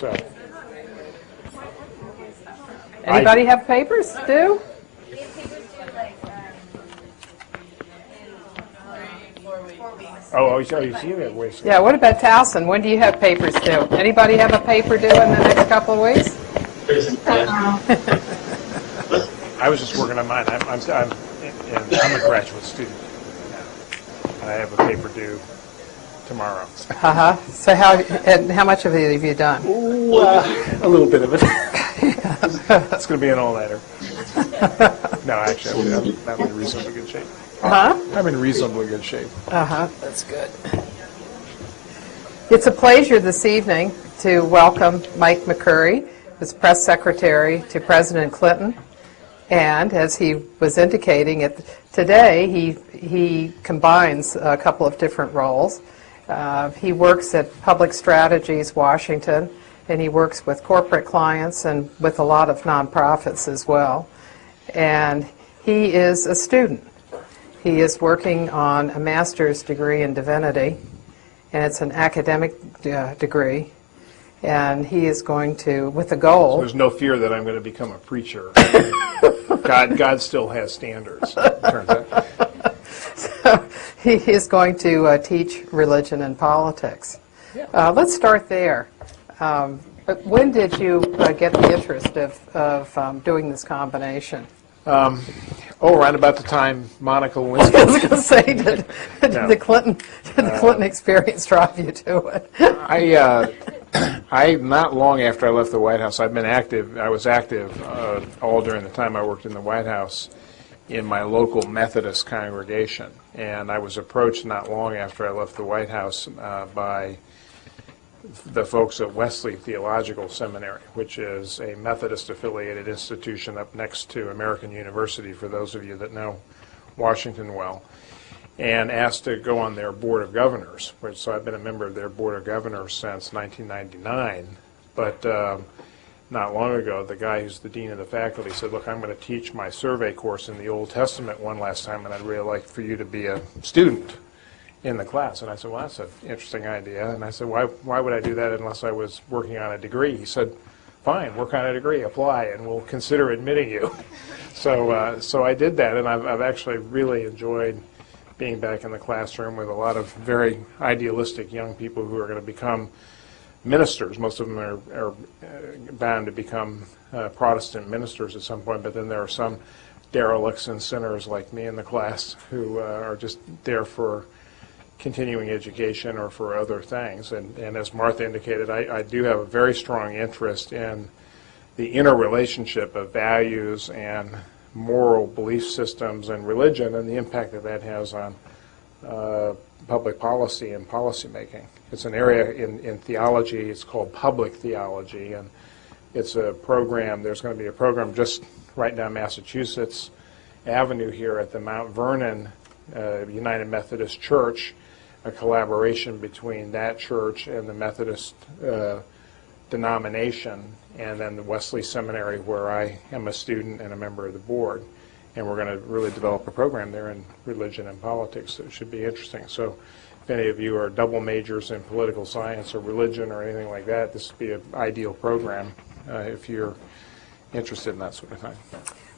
So, Anybody have papers due? you see that waste. Yeah, what about Towson? When do you have papers due? Anybody have a paper due in the next couple of weeks? I was just working on mine. I'm a graduate student now, and I have a paper due tomorrow. So how much of it have you done? Ooh, a little bit of it. It's going to be an all-nighter. No, actually, I'm in reasonably good shape. I'm in reasonably good shape. That's good. It's a pleasure this evening to welcome Mike McCurry, as press secretary to President Clinton. And as he was indicating, today he combines a couple of different roles. He works at Public Strategies Washington, and he works with corporate clients and with a lot of nonprofits as well. And he is a student. He is working on a master's degree in divinity, and it's an academic degree. And he is going to, with a goal. So there's no fear that I'm going to become a preacher. God still has standards, it turns out. So he is going to teach religion and politics. Yeah. Let's start there. When did you get the interest of doing this combination? Around about the time Monica Lewinsky. I was going to say, did the Clinton experience drive you to it? I not long after I left the White House, I've been active. I was active all during the time I worked in the White House in my local Methodist congregation, and I was approached not long after I left the White House by the folks at Wesley Theological Seminary, which is a Methodist-affiliated institution up next to American University, for those of you that know Washington well, and asked to go on their Board of Governors. So I've been a member of their Board of Governors since 1999. But not long ago, the guy who's the dean of the faculty said, look, I'm going to teach my survey course in the Old Testament one last time, and I'd really like for you to be a student in the class. And I said, well, that's an interesting idea. And I said, why would I do that unless I was working on a degree? He said, fine, work on a degree, apply, and we'll consider admitting you. So I did that, and I've actually really enjoyed being back in the classroom with a lot of very idealistic young people who are going to become ministers. Most of them are bound to become Protestant ministers at some point, but then there are some derelicts and sinners like me in the class who are just there for continuing education or for other things. And as Martha indicated, I do have a very strong interest in the interrelationship of values and moral belief systems and religion and the impact that that has on public policy and policy making. It's an area in theology, it's called public theology, and it's a program, there's going to be a program just right down Massachusetts Avenue here at the Mount Vernon United Methodist Church, a collaboration between that church and the Methodist denomination, and then the Wesley Seminary, where I am a student and a member of the board. And we're going to really develop a program there in religion and politics that should be interesting. So if any of you are double majors in political science or religion or anything like that, this would be an ideal program if you're interested in that sort of thing.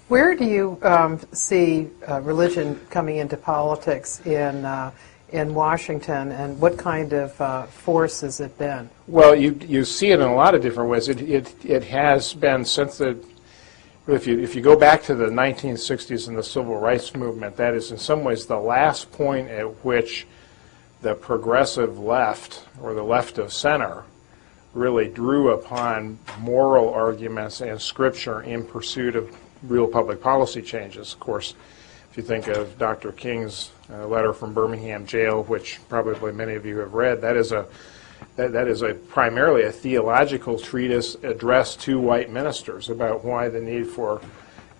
Where do you see religion coming into politics in Washington, and what kind of force has it been? Well, you see it in a lot of different ways. It has been since the, if you go back to the 1960s and the Civil Rights Movement, that is in some ways the last point at which the progressive left, or the left of center, really drew upon moral arguments and scripture in pursuit of real public policy changes. Of course, if you think of Dr. King's letter from Birmingham jail, which probably many of you have read, that is primarily a theological treatise addressed to white ministers about why the need for,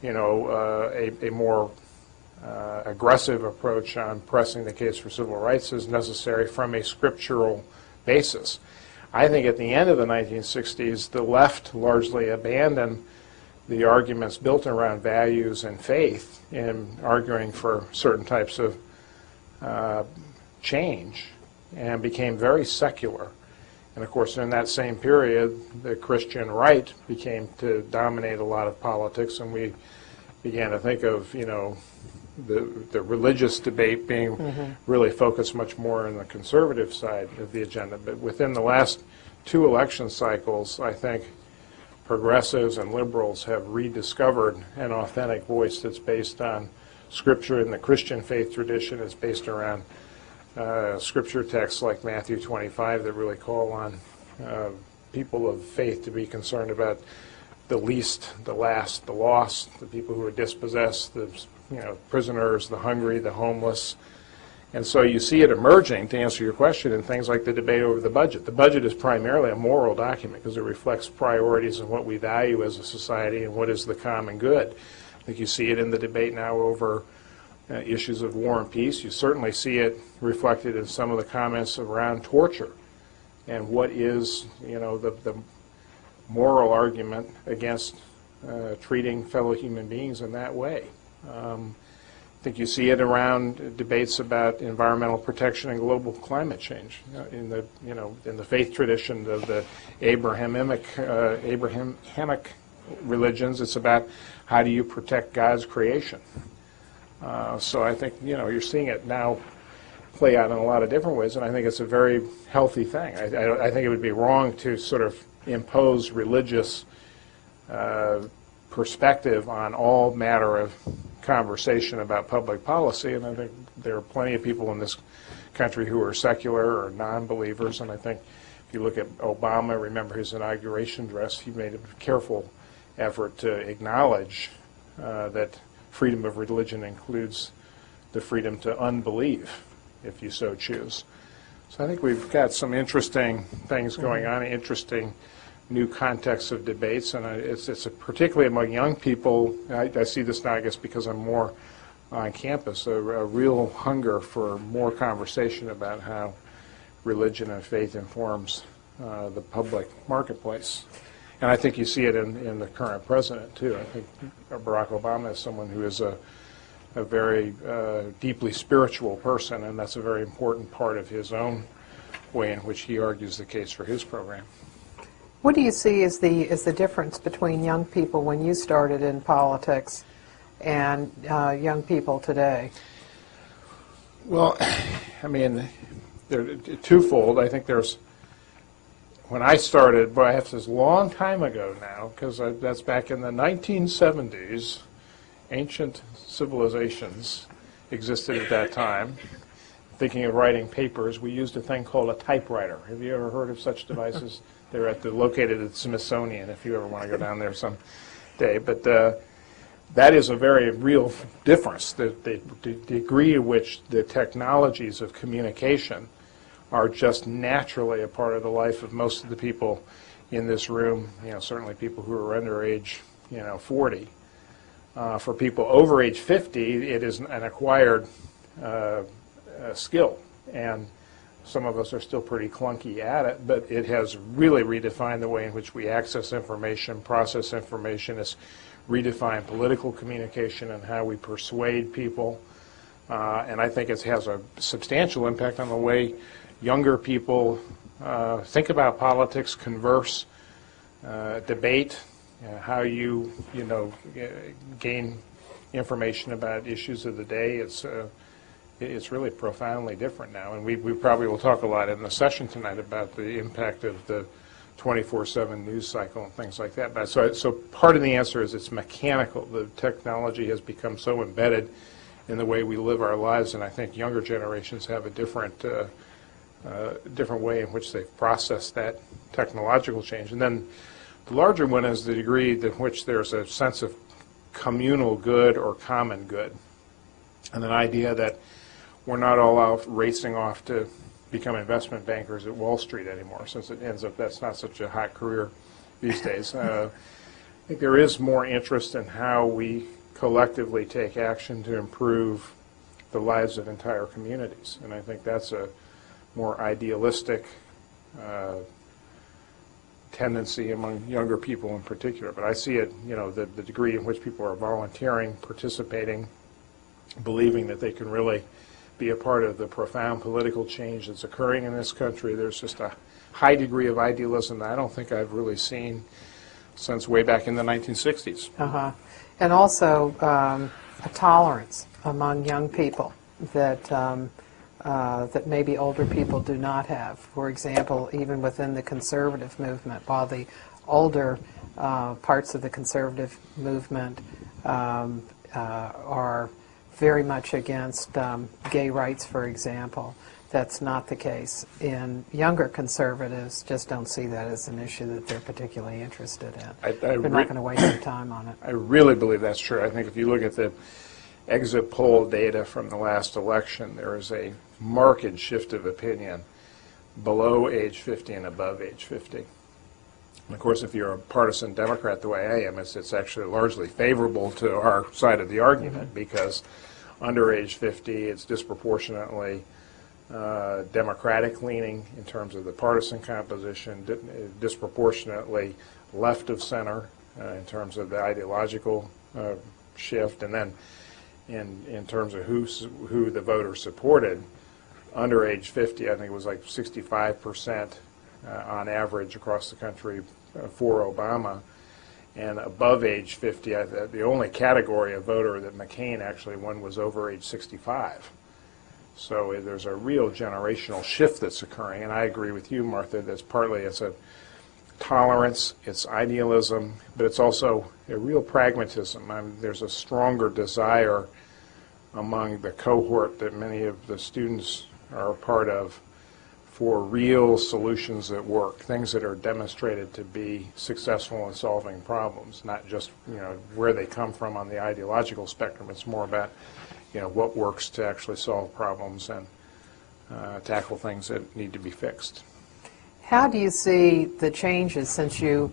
a more aggressive approach on pressing the case for civil rights is necessary from a scriptural basis. I think at the end of the 1960s, the left largely abandoned the arguments built around values and faith in arguing for certain types of change, and became very secular And of course, in that same period, the Christian right became to dominate a lot of politics, and we began to think of, the religious debate being really focused much more on the conservative side of the agenda. But within the last 2 election cycles, I think progressives and liberals have rediscovered an authentic voice that's based on Scripture, and the Christian faith tradition is based around Scripture texts like Matthew 25 that really call on people of faith to be concerned about the least, the last, the lost, the people who are dispossessed, the prisoners, the hungry, the homeless. And so you see it emerging, to answer your question, in things like the debate over the budget. The budget is primarily a moral document because it reflects priorities and what we value as a society and what is the common good. I think you see it in the debate now over issues of war and peace. You certainly see it reflected in some of the comments around torture and what is, the moral argument against treating fellow human beings in that way. I think you see it around debates about environmental protection and global climate change. In the faith tradition of the Abrahamic religions, it's about how do you protect God's creation. So I think you're seeing it now play out in a lot of different ways, and I think it's a very healthy thing. I think it would be wrong to sort of impose religious perspective on all matter of conversation about public policy, and I think there are plenty of people in this country who are secular or non-believers, and I think if you look at Obama, remember his inauguration address, he made a careful effort to acknowledge that freedom of religion includes the freedom to unbelieve, if you so choose. So I think we've got some interesting things going on, interesting new contexts of debates, and it's particularly among young people. I see this now, I guess, because I'm more on campus, a real hunger for more conversation about how religion and faith informs the public marketplace. And I think you see it in the current president, too. I think Barack Obama is someone who is a very deeply spiritual person, and that's a very important part of his own way in which he argues the case for his program. What do you see as the difference between young people when you started in politics and young people today? Well, I mean, they're twofold. I think when I started, boy, that's a long time ago now, because that's back in the 1970s. Ancient civilizations existed at that time. Thinking of writing papers, we used a thing called a typewriter. Have you ever heard of such devices? They're located at the Smithsonian, if you ever want to go down there someday. But that is a very real difference. The degree to which the technologies of communication are just naturally a part of the life of most of the people in this room, certainly people who are under age 40. For people over age 50, it is an acquired skill, and some of us are still pretty clunky at it, but it has really redefined the way in which we access information, process information. It's redefined political communication and how we persuade people, and I think it has a substantial impact on the way younger people think about politics, converse, debate, how you gain information about issues of the day. It's really profoundly different now, and we probably will talk a lot in the session tonight about the impact of the 24/7 news cycle and things like that. But so part of the answer is it's mechanical. The technology has become so embedded in the way we live our lives, and I think younger generations have a different way in which they've processed that technological change. And then the larger one is the degree to which there's a sense of communal good or common good, and an idea that we're not all out racing off to become investment bankers at Wall Street anymore, since it ends up that's not such a hot career these days. I think there is more interest in how we collectively take action to improve the lives of entire communities, and I think that's a more idealistic tendency among younger people in particular. But I see it, the degree in which people are volunteering, participating, believing that they can really be a part of the profound political change that's occurring in this country. There's just a high degree of idealism that I don't think I've really seen since way back in the 1960s. And also a tolerance among young people that that maybe older people do not have. For example, even within the conservative movement, while the older parts of the conservative movement are very much against gay rights, for example, that's not the case. And younger conservatives just don't see that as an issue that they're particularly interested in. They're not going to waste their time on it. I really believe that's true. I think if you look at the exit poll data from the last election, there is a marked shift of opinion below age 50 and above age 50. And of course, if you're a partisan Democrat the way I am, it's actually largely favorable to our side of the argument, because under age 50, it's disproportionately Democratic leaning in terms of the partisan composition, disproportionately left of center in terms of the ideological shift, and then in terms of who the voters supported. Under age 50, I think it was like 65% on average across the country for Obama, and above age 50, the only category of voter that McCain actually won was over age 65. So there's a real generational shift that's occurring, and I agree with you, Martha, that's partly it's a tolerance, it's idealism, but it's also a real pragmatism. There's a stronger desire among the cohort that many of the students are a part of for real solutions that work, things that are demonstrated to be successful in solving problems, not just where they come from on the ideological spectrum. It's more about what works to actually solve problems and tackle things that need to be fixed. How do you see the changes since you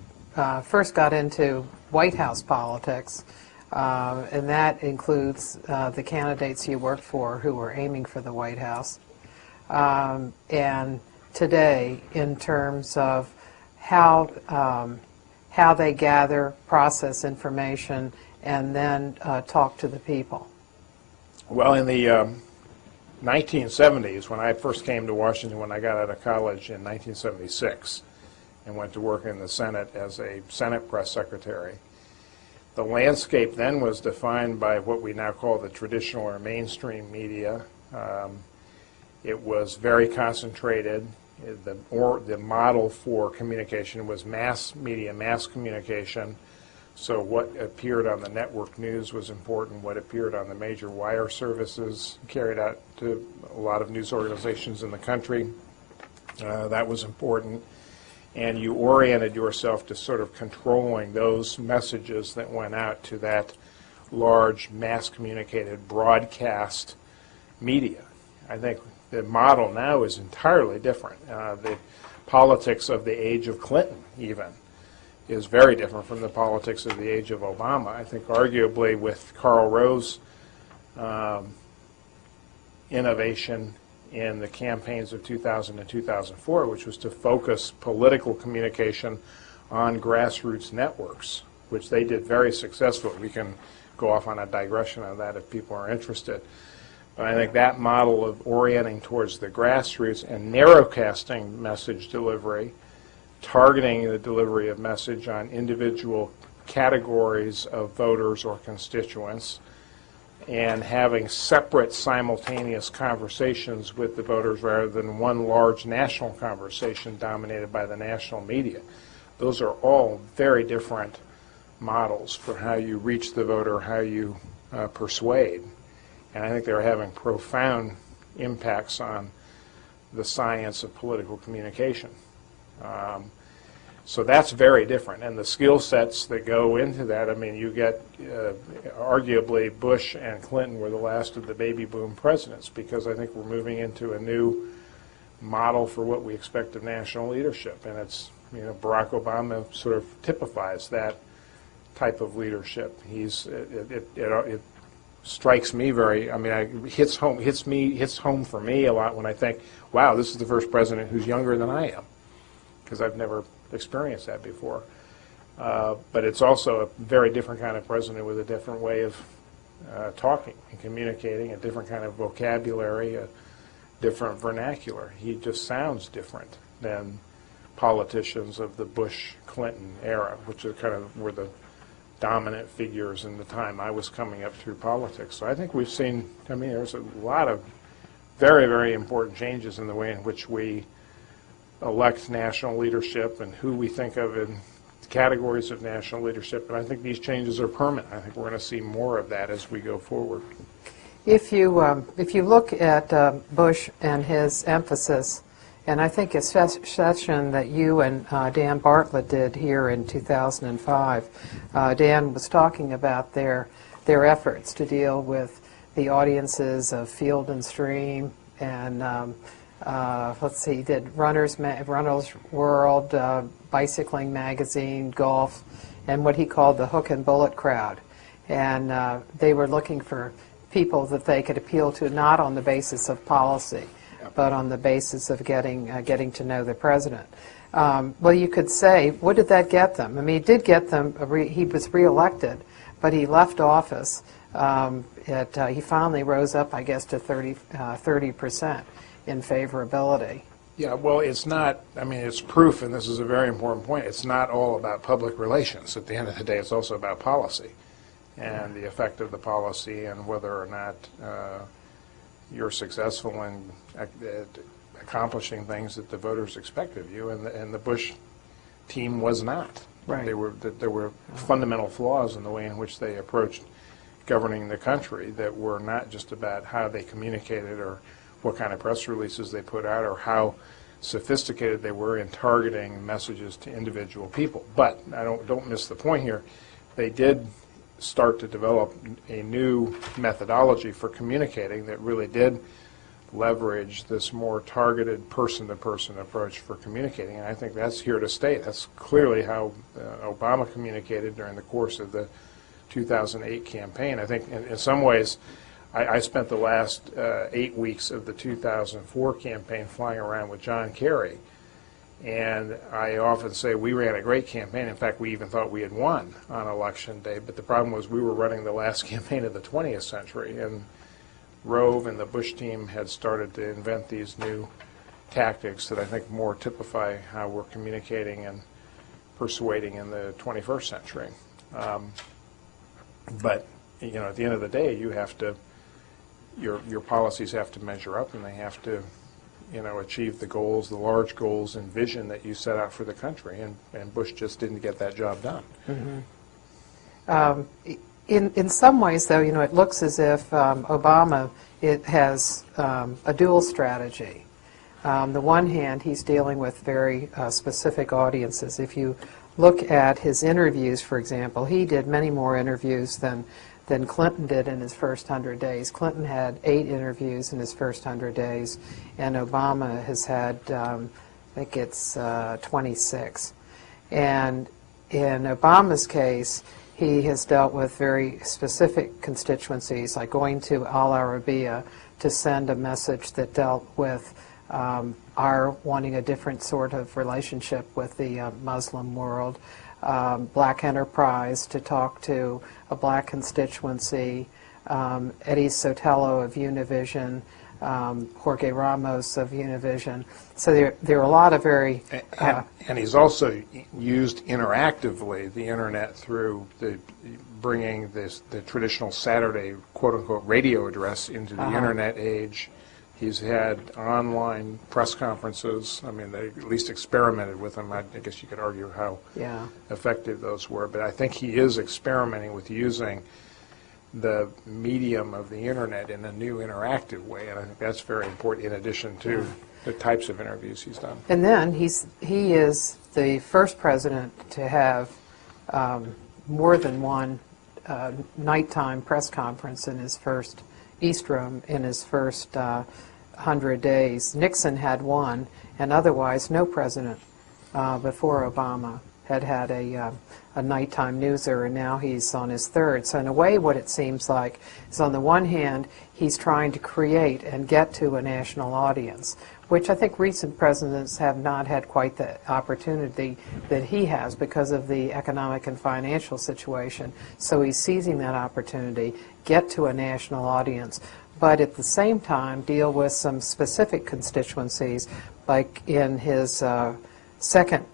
first got into White House politics, and that includes the candidates you worked for who were aiming for the White House, and today in terms of how they gather, process information, and then talk to the people? Well, in the 1970s, when I first came to Washington, when I got out of college in 1976 and went to work in the Senate as a Senate press secretary, the landscape then was defined by what we now call the traditional or mainstream media. It was very concentrated. The model for communication was mass media, mass communication. So what appeared on the network news was important. What appeared on the major wire services carried out to a lot of news organizations in the country, that was important. And you oriented yourself to sort of controlling those messages that went out to that large mass communicated broadcast media. I think the model now is entirely different. The politics of the age of Clinton even is very different from the politics of the age of Obama. I think arguably with Karl Rove's innovation in the campaigns of 2000 and 2004, which was to focus political communication on grassroots networks, which they did very successfully. We can go off on a digression on that if people are interested. But I think that model of orienting towards the grassroots and narrowcasting message delivery, targeting the delivery of message on individual categories of voters or constituents, and having separate simultaneous conversations with the voters rather than one large national conversation dominated by the national media. Those are all very different models for how you reach the voter, how you persuade. And I think they're having profound impacts on the science of political communication. So that's very different. And the skill sets that go into that, I mean, you get, arguably, Bush and Clinton were the last of the baby boom presidents, because I think we're moving into a new model for what we expect of national leadership. And it's, Barack Obama sort of typifies that type of leadership. It strikes me very, it hits home for me a lot when I think, wow, this is the first president who's younger than I am, because I've never experienced that before. But it's also a very different kind of president with a different way of talking and communicating, a different kind of vocabulary, a different vernacular. He just sounds different than politicians of the Bush-Clinton era, which are were the dominant figures in the time I was coming up through politics. So I think we've seen, there's a lot of very, very important changes in the way in which we elect national leadership and who we think of in categories of national leadership. And I think these changes are permanent. I think we're going to see more of that as we go forward. If you look at Bush and his emphasis, and I think a session that you and Dan Bartlett did here in 2005, Dan was talking about their efforts to deal with the audiences of Field and Stream, and let's see, he did Runner's World, Bicycling Magazine, Golf, and what he called the hook and bullet crowd. And they were looking for people that they could appeal to, not on the basis of policy, but on the basis of getting to know the president. Well, you could say, what did that get them? I mean, it did get them, he was reelected, but he left office. He finally rose up, I guess, to 30% in favorability. Yeah, well, it's not, it's proof, and this is a very important point, it's not all about public relations. At the end of the day, it's also about policy and the effect of the policy and whether or not you're successful in accomplishing things that the voters expect of you, and the Bush team was not. Right. There were fundamental flaws in the way in which they approached governing the country that were not just about how they communicated or what kind of press releases they put out or how sophisticated they were in targeting messages to individual people. But don't miss the point here. They did start to develop a new methodology for communicating that really did leverage this more targeted person-to-person approach for communicating, and I think that's here to stay. That's clearly how Obama communicated during the course of the 2008 campaign. I think in some ways I spent the last 8 weeks of the 2004 campaign flying around with John Kerry, and I often say we ran a great campaign. In fact, we even thought we had won on Election Day, but the problem was we were running the last campaign of the 20th century, and Rove and the Bush team had started to invent these new tactics that I think more typify how we're communicating and persuading in the 21st century. But at the end of the day, you have to, your policies have to measure up, and they have to, achieve the goals, the large goals and vision that you set out for the country. And Bush just didn't get that job done. Mm-hmm. In some ways, though, it looks as if Obama has a dual strategy. On the one hand, he's dealing with very specific audiences. If you look at his interviews, for example, he did many more interviews than Clinton did in his first 100 days. Clinton had 8 interviews in his first 100 days, and Obama has had, I think it's 26. And in Obama's case, he has dealt with very specific constituencies, like going to Al Arabiya to send a message that dealt with our wanting a different sort of relationship with the Muslim world, Black Enterprise to talk to a black constituency, Eddie Sotelo of Univision, Jorge Ramos of Univision. So there are a lot of very... And he's also used interactively the internet through bringing the traditional Saturday quote-unquote radio address into the internet age. He's had online press conferences. They at least experimented with them. I guess you could argue how effective those were. But I think he is experimenting with using the medium of the internet in a new interactive way. And I think that's very important in addition to the types of interviews he's done. And then he is the first president to have more than one nighttime press conference in his first East Room in his first 100 days. Nixon had one, and otherwise no president before Obama had a nighttime newser, and now he's on his third. So in a way, what it seems like is on the one hand, he's trying to create and get to a national audience, which I think recent presidents have not had quite the opportunity that he has because of the economic and financial situation. So he's seizing that opportunity, get to a national audience, but at the same time deal with some specific constituencies, like in his second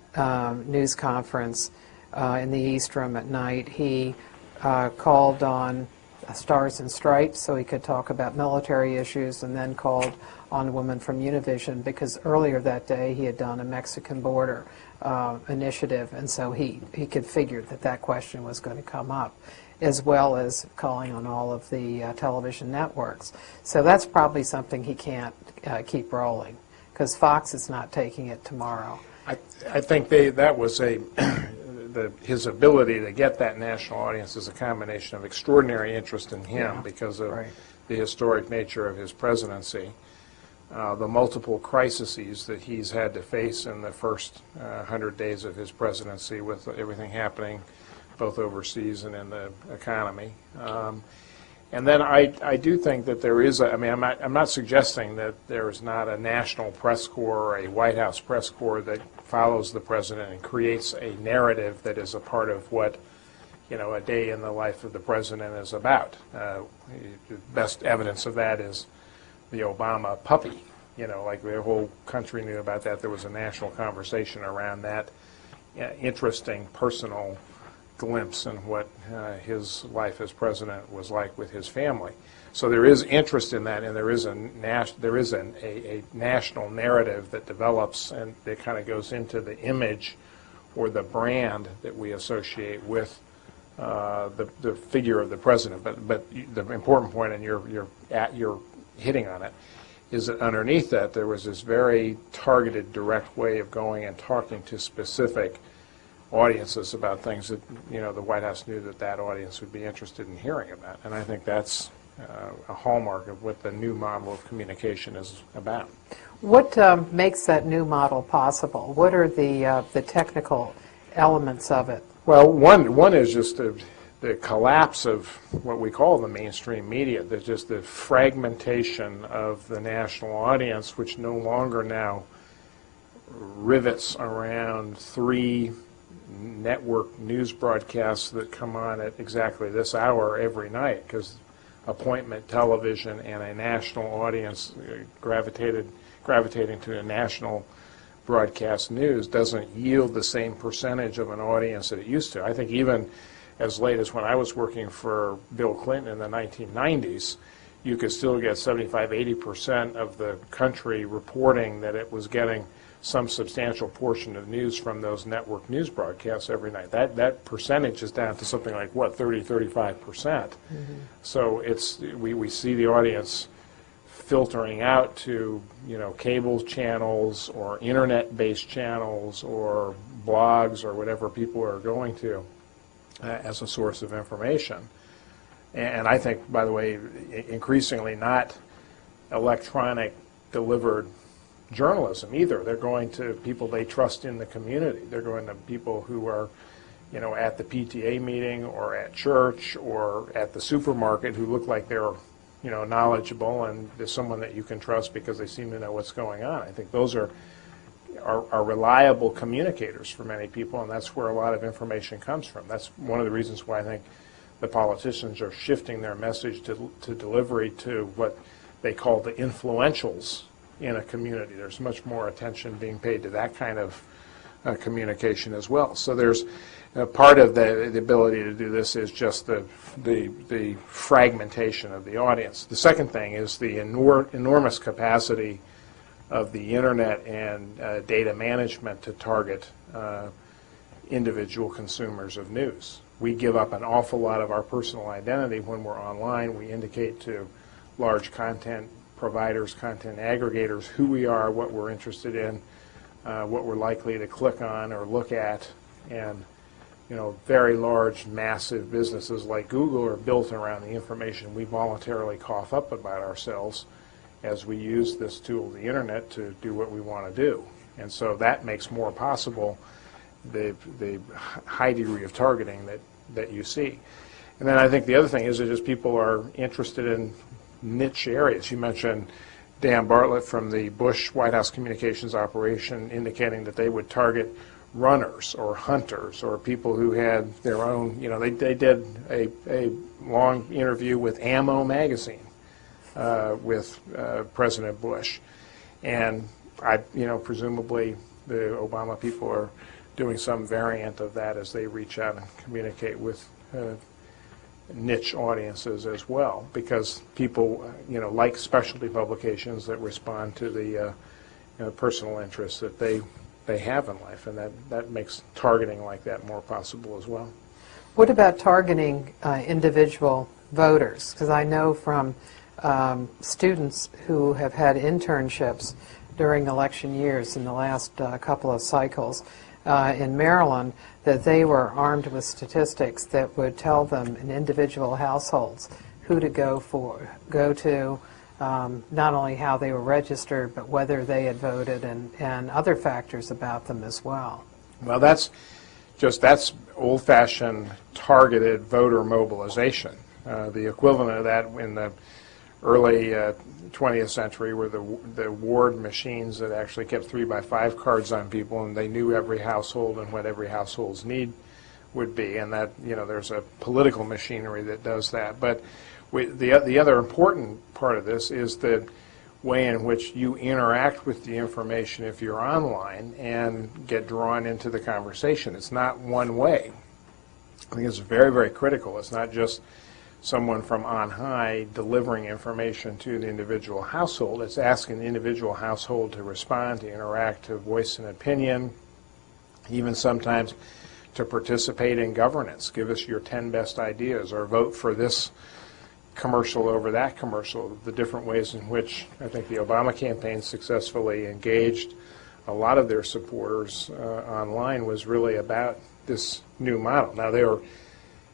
news conference in the East Room at night, he called on Stars and Stripes so he could talk about military issues, and then called on a woman from Univision because earlier that day he had done a Mexican border initiative, and so he could figure that that question was going to come up, as well as calling on all of the television networks. So that's probably something he can't keep rolling, because Fox is not taking it tomorrow. I think that was his ability to get that national audience is a combination of extraordinary interest in him because of the historic nature of his presidency, the multiple crises that he's had to face in the first 100 days of his presidency, with everything happening both overseas and in the economy. And then I do think that there is, I'm not suggesting that there is not a national press corps or a White House press corps that follows the president and creates a narrative that is a part of what, a day in the life of the president is about. The best evidence of that is the Obama puppy. Like the whole country knew about that. There was a national conversation around that interesting personal glimpse in what his life as president was like with his family. So there is interest in that, and there is a national narrative that develops, and that kind of goes into the image or the brand that we associate with the figure of the president. But the important point, and you're hitting on it, is that underneath that there was this very targeted, direct way of going and talking to specific audiences about things that the White House knew that audience would be interested in hearing about. And I think that's a hallmark of what the new model of communication is about. What makes that new model possible? What are the technical elements of it? Well, one is just the collapse of what we call the mainstream media. There's just the fragmentation of the national audience, which no longer now rivets around 3 network news broadcasts that come on at exactly this hour every night, because appointment television and a national audience gravitating to a national broadcast news doesn't yield the same percentage of an audience that it used to. I think even as late as when I was working for Bill Clinton in the 1990s, you could still get 75–80% of the country reporting that it was getting some substantial portion of news from those network news broadcasts every night. That percentage is down to something like, 30–35%. So we see the audience filtering out to cable channels or internet-based channels or blogs or whatever people are going to as a source of information. And I think, by the way, increasingly not electronic delivered journalism either. They're going to people they trust in the community. They're going to people who are, at the PTA meeting or at church or at the supermarket, who look like they're, knowledgeable, and there's someone that you can trust because they seem to know what's going on. I think those are reliable communicators for many people, and that's where a lot of information comes from. That's one of the reasons why I think the politicians are shifting their message to delivery to what they call the influentials in a community. There's much more attention being paid to that kind of communication as well. So there's part of the ability to do this is just the fragmentation of the audience. The second thing is the enormous capacity of the internet and data management to target individual consumers of news. We give up an awful lot of our personal identity when we're online. We indicate to large content providers, content aggregators, who we are, what we're interested in, what we're likely to click on or look at. And very large, massive businesses like Google are built around the information we voluntarily cough up about ourselves as we use this tool, the internet, to do what we want to do. And so that makes more possible the high degree of targeting that you see. And then I think the other thing is that just people are interested in niche areas. You mentioned Dan Bartlett from the Bush White House communications operation indicating that they would target runners or hunters or people who had their own, they did a long interview with Ammo magazine with President Bush. And presumably the Obama people are doing some variant of that as they reach out and communicate with niche audiences as well, because people, like specialty publications that respond to the personal interests that they have in life, and that makes targeting like that more possible as well. What about targeting individual voters? Because I know from students who have had internships during election years in the last couple of cycles in Maryland, that they were armed with statistics that would tell them in individual households who to go to, not only how they were registered, but whether they had voted and other factors about them as well. Well, that's old-fashioned targeted voter mobilization. The equivalent of that in the early 20th century were the ward machines that actually kept 3x5 cards on people, and they knew every household and what every household's need would be, and that there's a political machinery that does that. But the other important part of this is the way in which you interact with the information if you're online and get drawn into the conversation. It's not one way. I think it's very, very critical. It's not just someone from on high delivering information to the individual household. It's asking the individual household to respond, to interact, to voice an opinion, even sometimes to participate in governance. Give us your 10 best ideas, or vote for this commercial over that commercial. The different ways in which I think the Obama campaign successfully engaged a lot of their supporters online was really about this new model. Now, they were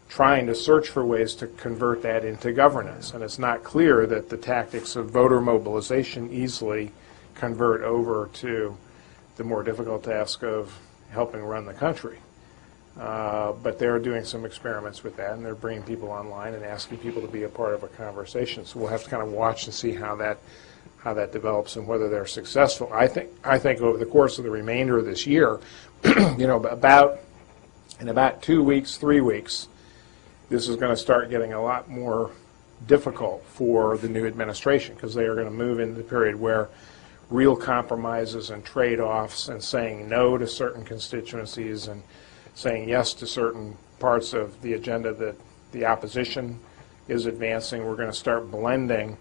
trying to search for ways to convert that into governance, and it's not clear that the tactics of voter mobilization easily convert over to the more difficult task of helping run the country. But they're doing some experiments with that, and they're bringing people online and asking people to be a part of a conversation. So we'll have to kind of watch and see how that develops and whether they're successful. I think over the course of the remainder of this year, in about 2 weeks, 3 weeks, this is going to start getting a lot more difficult for the new administration, because they are going to move into the period where real compromises and trade-offs and saying no to certain constituencies and saying yes to certain parts of the agenda that the opposition is advancing. We're going to start blending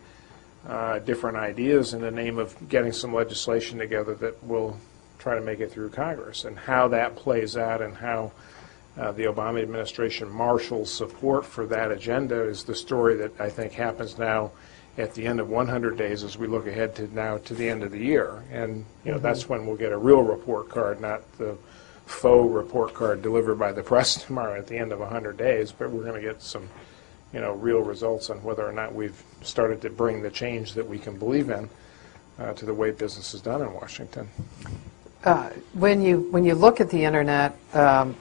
different ideas in the name of getting some legislation together that will try to make it through Congress. And how that plays out and how the Obama administration marshals support for that agenda is the story that I think happens now at the end of 100 days as we look ahead to the end of the year. And that's when we'll get a real report card, not the faux report card delivered by the press tomorrow at the end of 100 days, but we're going to get some real results on whether or not we've started to bring the change that we can believe in to the way business is done in Washington. When you look at the internet,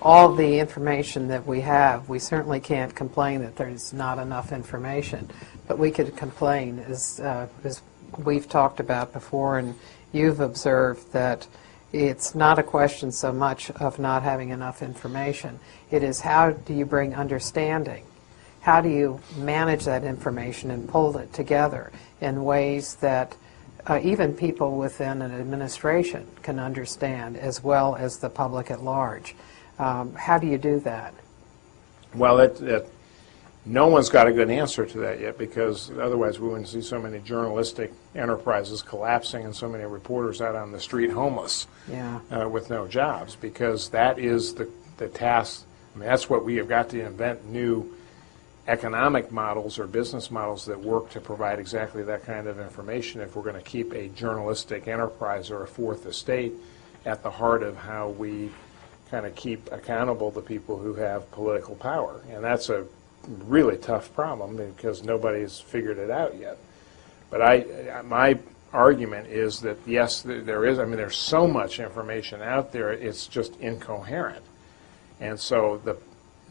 all the information that we have, we certainly can't complain that there's not enough information, but we could complain, as we've talked about before, and you've observed, that it's not a question so much of not having enough information. It is, how do you bring understanding? How do you manage that information and pull it together in ways that even people within an administration can understand, as well as the public at large? How do you do that? Well, no one's got a good answer to that yet, because otherwise we wouldn't see so many journalistic enterprises collapsing and so many reporters out on the street homeless with no jobs, because that is the task. I mean, that's what we have got to invent, new economic models or business models that work to provide exactly that kind of information if we're going to keep a journalistic enterprise or a fourth estate at the heart of how we kind of keep accountable the people who have political power. And that's a really tough problem because nobody's figured it out yet. But my argument is that, yes, there is. I mean, there's so much information out there, it's just incoherent. And so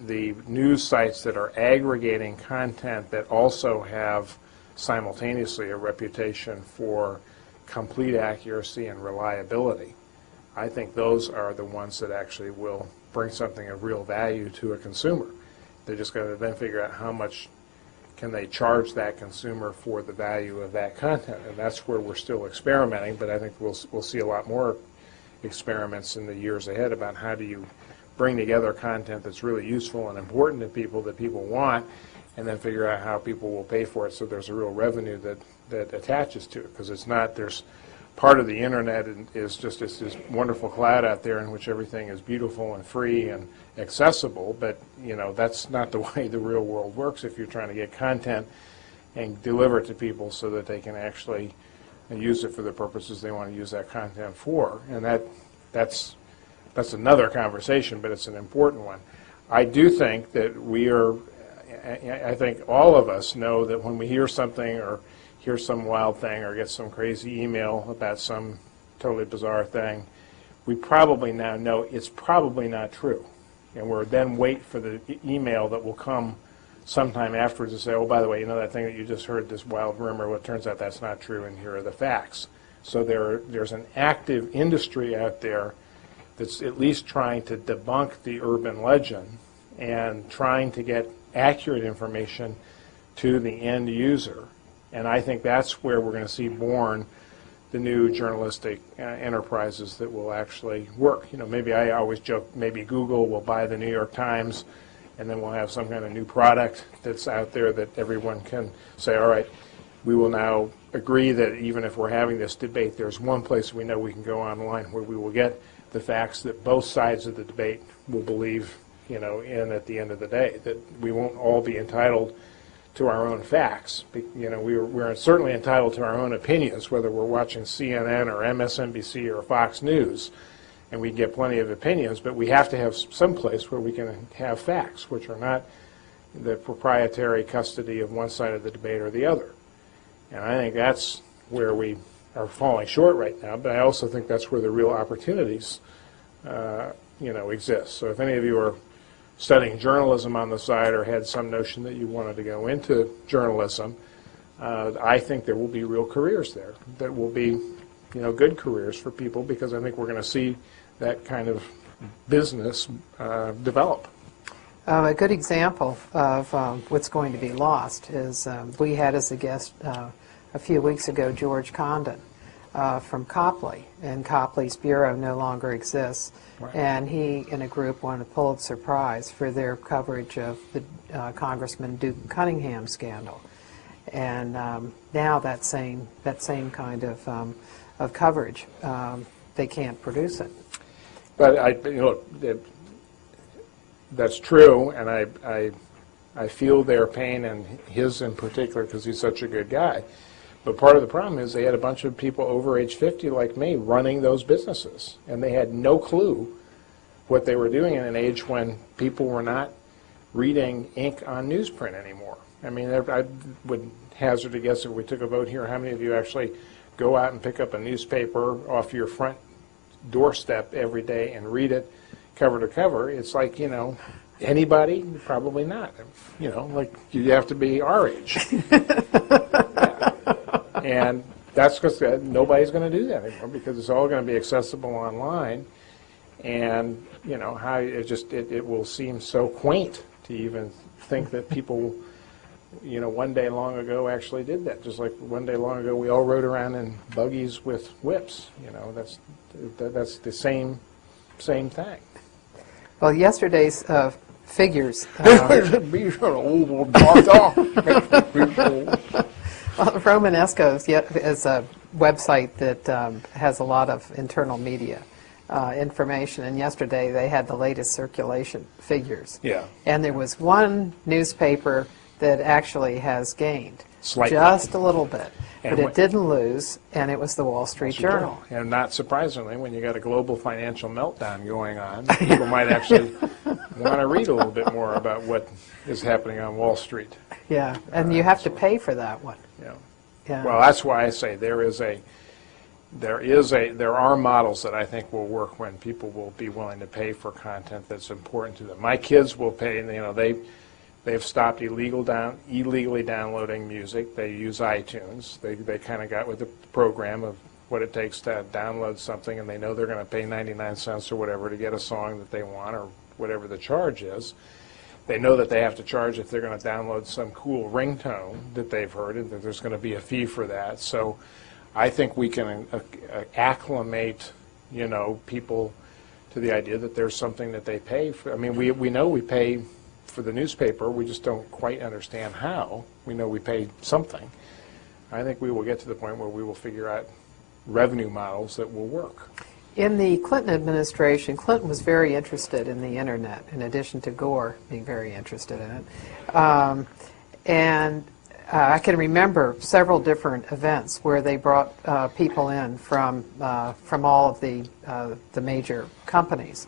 the news sites that are aggregating content that also have simultaneously a reputation for complete accuracy and reliability. I think those are the ones that actually will bring something of real value to a consumer. They're just going to then figure out how much can they charge that consumer for the value of that content, and that's where we're still experimenting, but I think we'll see a lot more experiments in the years ahead about how do you bring together content that's really useful and important to people that people want, and then figure out how people will pay for it so there's a real revenue that attaches to it, because it's not, there's part of the internet is just this wonderful cloud out there in which everything is beautiful and free and accessible, but that's not the way the real world works if you're trying to get content and deliver it to people so that they can actually use it for the purposes they want to use that content for. And that's another conversation, but it's an important one. I do think that I think all of us know that when we hear something or hear some wild thing or get some crazy email about some totally bizarre thing, we probably now know it's probably not true. And we're then wait for the email that will come sometime afterwards to say, oh, by the way, that thing that you just heard, this wild rumor, well, it turns out that's not true, and here are the facts. So there's an active industry out there that's at least trying to debunk the urban legend and trying to get accurate information to the end user. And I think that's where we're going to see born the new journalistic enterprises that will actually work. Maybe I always joke, maybe Google will buy the New York Times, and then we'll have some kind of new product that's out there that everyone can say, all right, we will now agree that even if we're having this debate, there's one place we know we can go online where we will get the facts that both sides of the debate will believe, in at the end of the day, that we won't all be entitled to our own facts. We're certainly entitled to our own opinions, whether we're watching CNN or MSNBC or Fox News, and we get plenty of opinions, but we have to have some place where we can have facts, which are not the proprietary custody of one side of the debate or the other. And I think that's where we are falling short right now, but I also think that's where the real opportunities exist. So if any of you are studying journalism on the side or had some notion that you wanted to go into journalism, I think there will be real careers there that will be, good careers for people, because I think we're going to see that kind of business develop. A good example of what's going to be lost is we had as a guest a few weeks ago George Condon from Copley, and Copley's bureau no longer exists. Right. And he and a group won a Pulitzer Prize for their coverage of the Congressman Duke Cunningham scandal. And now that same kind of coverage, they can't produce it. But that's true, and I feel their pain, and his in particular, because he's such a good guy. But part of the problem is they had a bunch of people over age 50 like me running those businesses, and they had no clue what they were doing in an age when people were not reading ink on newsprint anymore. I mean, I would hazard a guess if we took a vote here, how many of you actually go out and pick up a newspaper off your front doorstep every day and read it cover to cover? It's like, anybody? Probably not. Like you have to be our age. And that's because nobody's going to do that anymore, because it's all going to be accessible online. And, how it will seem so quaint to even think that people, one day long ago actually did that. Just like one day long ago we all rode around in buggies with whips. That's the same thing. Well, yesterday's figures. Romanesco is a website that has a lot of internal media information, and yesterday they had the latest circulation figures. Yeah. And there was one newspaper that actually has gained. Slightly. Just a little bit. And but it didn't lose, and it was the Wall Street Journal. And not surprisingly, when you got a global financial meltdown going on, people might actually want to read a little bit more about what is happening on Wall Street. Yeah, and you have to pay for that one. Yeah. Yeah. Well, that's why I say there are models that I think will work when people will be willing to pay for content that's important to them. My kids will pay, and they They've stopped illegally downloading music. They use iTunes. They kind of got with the program of what it takes to download something, and they know they're going to pay 99 cents or whatever to get a song that they want or whatever the charge is. They know that they have to charge if they're going to download some cool ringtone that they've heard, and that there's going to be a fee for that. So I think we can acclimate, people to the idea that there's something that they pay for. I mean, we know we pay for the newspaper. We just don't quite understand how. We know we pay something. I think we will get to the point where we will figure out revenue models that will work. In the Clinton administration, Clinton was very interested in the internet, in addition to Gore being very interested in it. I can remember several different events where they brought people in from all of the major companies,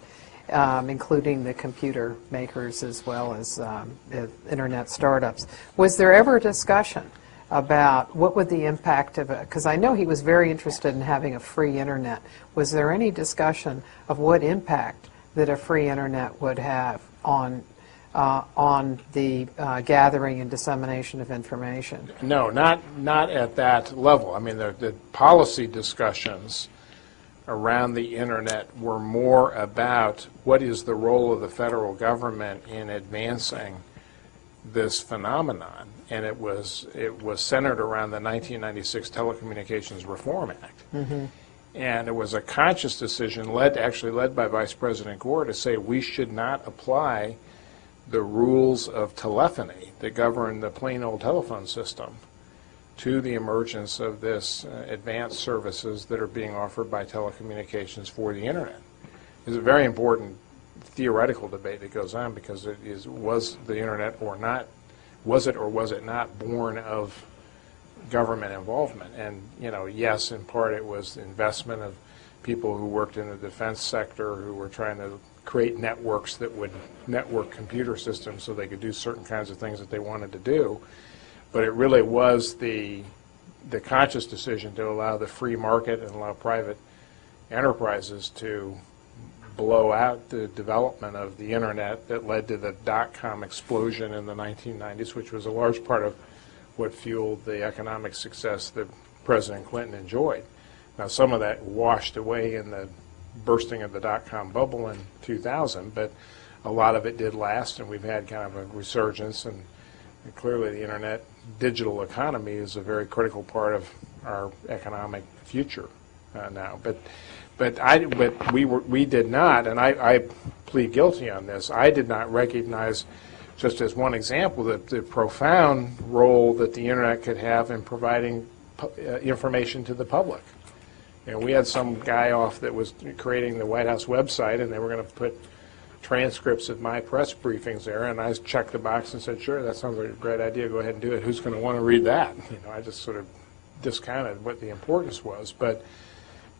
including the computer makers as well as internet startups. Was there ever a discussion about what would the impact of it, because I know he was very interested in having a free internet. Was there any discussion of what impact that a free internet would have on the gathering and dissemination of information? No, not at that level. I mean, the policy discussions around the internet were more about what is the role of the federal government in advancing this phenomenon, and it was centered around the 1996 Telecommunications Reform Act. Mm-hmm. And it was a conscious decision led by Vice President Gore to say we should not apply the rules of telephony that govern the plain old telephone system to the emergence of this advanced services that are being offered by telecommunications for the internet. It's a very important theoretical debate that goes on, because was the internet or not, was it or was it not born of government involvement? And yes, in part it was the investment of people who worked in the defense sector who were trying to create networks that would network computer systems so they could do certain kinds of things that they wanted to do. But it really was the conscious decision to allow the free market and allow private enterprises to blow out the development of the internet that led to the dot-com explosion in the 1990s, which was a large part of what fueled the economic success that President Clinton enjoyed. Now, some of that washed away in the bursting of the dot-com bubble in 2000, but a lot of it did last, and we've had kind of a resurgence, and clearly the internet digital economy is a very critical part of our economic future now. But we did not, and I plead guilty on this, I did not recognize, just as one example, the profound role that the internet could have in providing information to the public. We had some guy off that was creating the White House website, and they were going to put transcripts of my press briefings there, and I checked the box and said, sure, that sounds like a great idea, go ahead and do it. Who's going to want to read that? I just sort of discounted what the importance was. But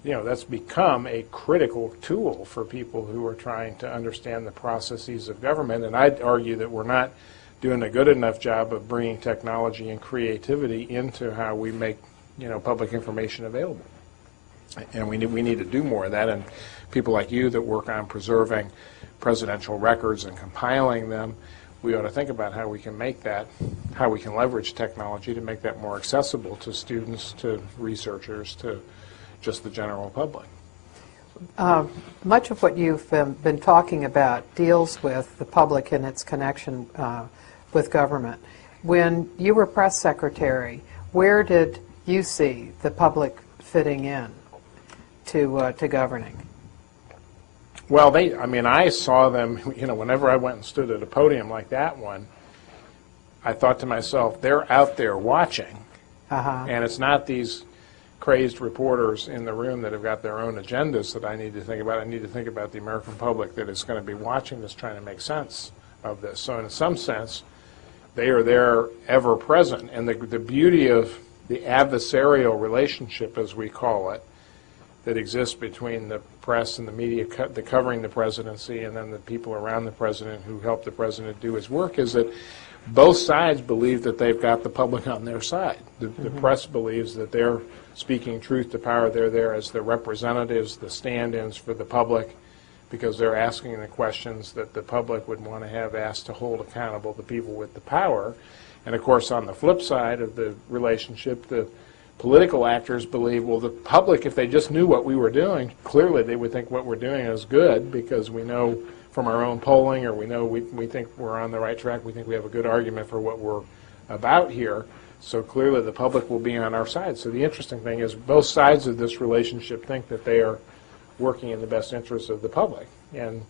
that's become a critical tool for people who are trying to understand the processes of government, and I'd argue that we're not doing a good enough job of bringing technology and creativity into how we make public information available. And we need to do more of that, and people like you that work on preserving presidential records and compiling them, we ought to think about how we can make that, how we can leverage technology to make that more accessible to students, to researchers, to just the general public. Much of what you've been talking about deals with the public and its connection with government. When you were press secretary, where did you see the public fitting in to governing? Well, I saw them, whenever I went and stood at a podium like that one, I thought to myself, they're out there watching. Uh-huh. And it's not these crazed reporters in the room that have got their own agendas that I need to think about. I need to think about the American public that is going to be watching this, trying to make sense of this. So in some sense, they are there ever present. And the beauty of the adversarial relationship, as we call it, that exists between the press and the media covering the presidency and then the people around the president who help the president do his work, is that both sides believe that they've got the public on their side. The press believes that they're speaking truth to power. They're there as the representatives, the stand-ins for the public. because they're asking the questions that the public would want to have asked to hold accountable the people with the power. And of course, on the flip side of the relationship, the political actors believe, well, the public, if they just knew what we were doing, clearly they would think what we're doing is good, because we know from our own polling, or we know we think we're on the right track, we think we have a good argument for what we're about here, so clearly the public will be on our side. So the interesting thing is both sides of this relationship think that they are working in the best interest of the public, and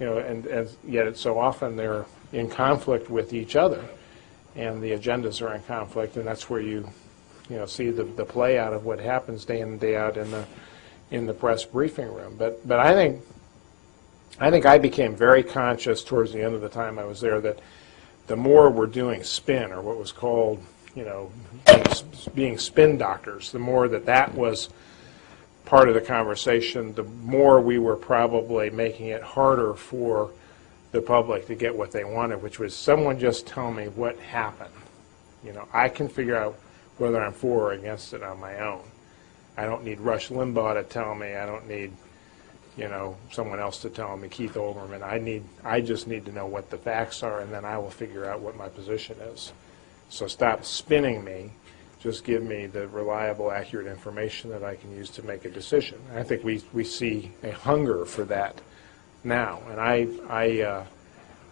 and yet it's so often they're in conflict with each other, and the agendas are in conflict, and that's where you see the play out of what happens day in and day out in the press briefing room. But I think I became very conscious towards the end of the time I was there that the more we're doing spin, or what was called being spin doctors, the more that was part of the conversation, the more we were probably making it harder for the public to get what they wanted, which was someone just tell me what happened. I can figure out whether I'm for or against it on my own. I don't need Rush Limbaugh to tell me. I don't need someone else to tell me, Keith Olbermann. I just need to know what the facts are, and then I will figure out what my position is. So stop spinning me. Just give me the reliable, accurate information that I can use to make a decision. And I think we see a hunger for that now. And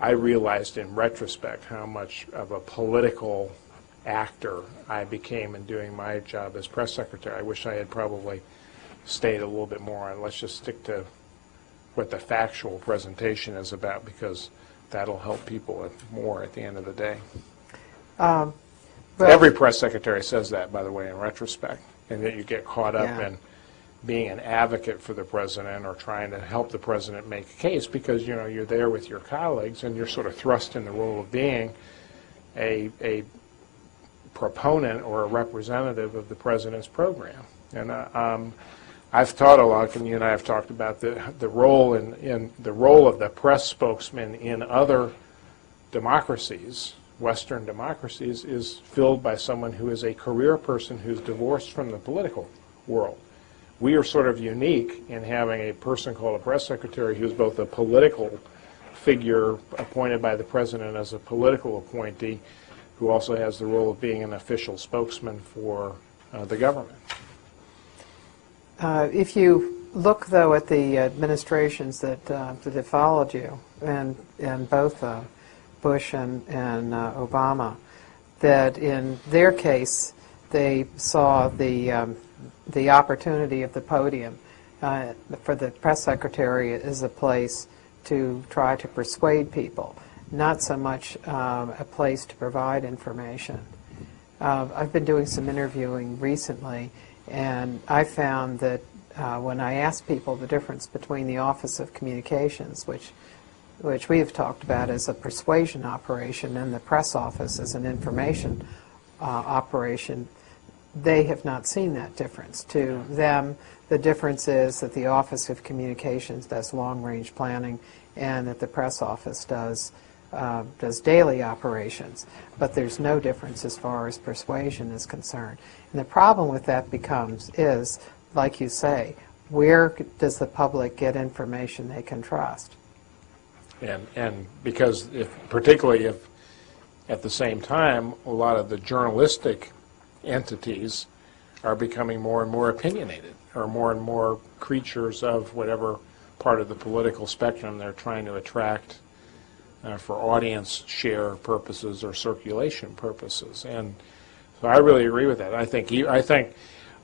I realized in retrospect how much of a political actor I became in doing my job as press secretary. I wish I had probably stayed a little bit more on let's just stick to what the factual presentation is about, because that'll help people more at the end of the day. Every press secretary says that, by the way, in retrospect, and that you get caught up in being an advocate for the president or trying to help the president make a case, because you're there with your colleagues and you're sort of thrust in the role of being a proponent or a representative of the president's program. And I've taught a lot, and you and I have talked about the role in the role of the press spokesman in other democracies, Western democracies, is filled by someone who is a career person who's divorced from the political world. We are sort of unique in having a person called a press secretary who's both a political figure appointed by the president as a political appointee, who also has the role of being an official spokesman for the government. If you look, though, at the administrations that have followed you, and both Bush and Obama, that in their case they saw the opportunity of the podium for the press secretary as a place to try to persuade people, not so much a place to provide information. I've been doing some interviewing recently, and I found that when I asked people the difference between the Office of Communications, which we have talked about as a persuasion operation, and the press office as an information operation, they have not seen that difference. To them, the difference is that the Office of Communications does long-range planning and that the press office does daily operations. But there's no difference as far as persuasion is concerned. And the problem with that is, like you say, where does the public get information they can trust? And because particularly if at the same time a lot of the journalistic entities are becoming more and more opinionated, or more and more creatures of whatever part of the political spectrum they're trying to attract for audience share purposes or circulation purposes. And so I really agree with that. I think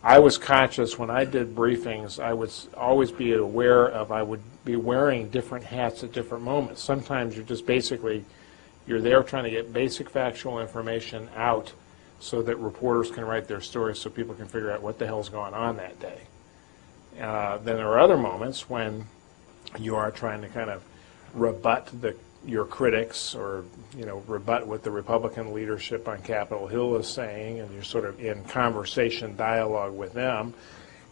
I was conscious when I did briefings, I would always be aware of, I would be wearing different hats at different moments. Sometimes you're there trying to get basic factual information out so that reporters can write their stories so people can figure out what the hell's going on that day. Then there are other moments when you are trying to kind of rebut your critics, or rebut what the Republican leadership on Capitol Hill is saying, and you're sort of in conversation dialogue with them.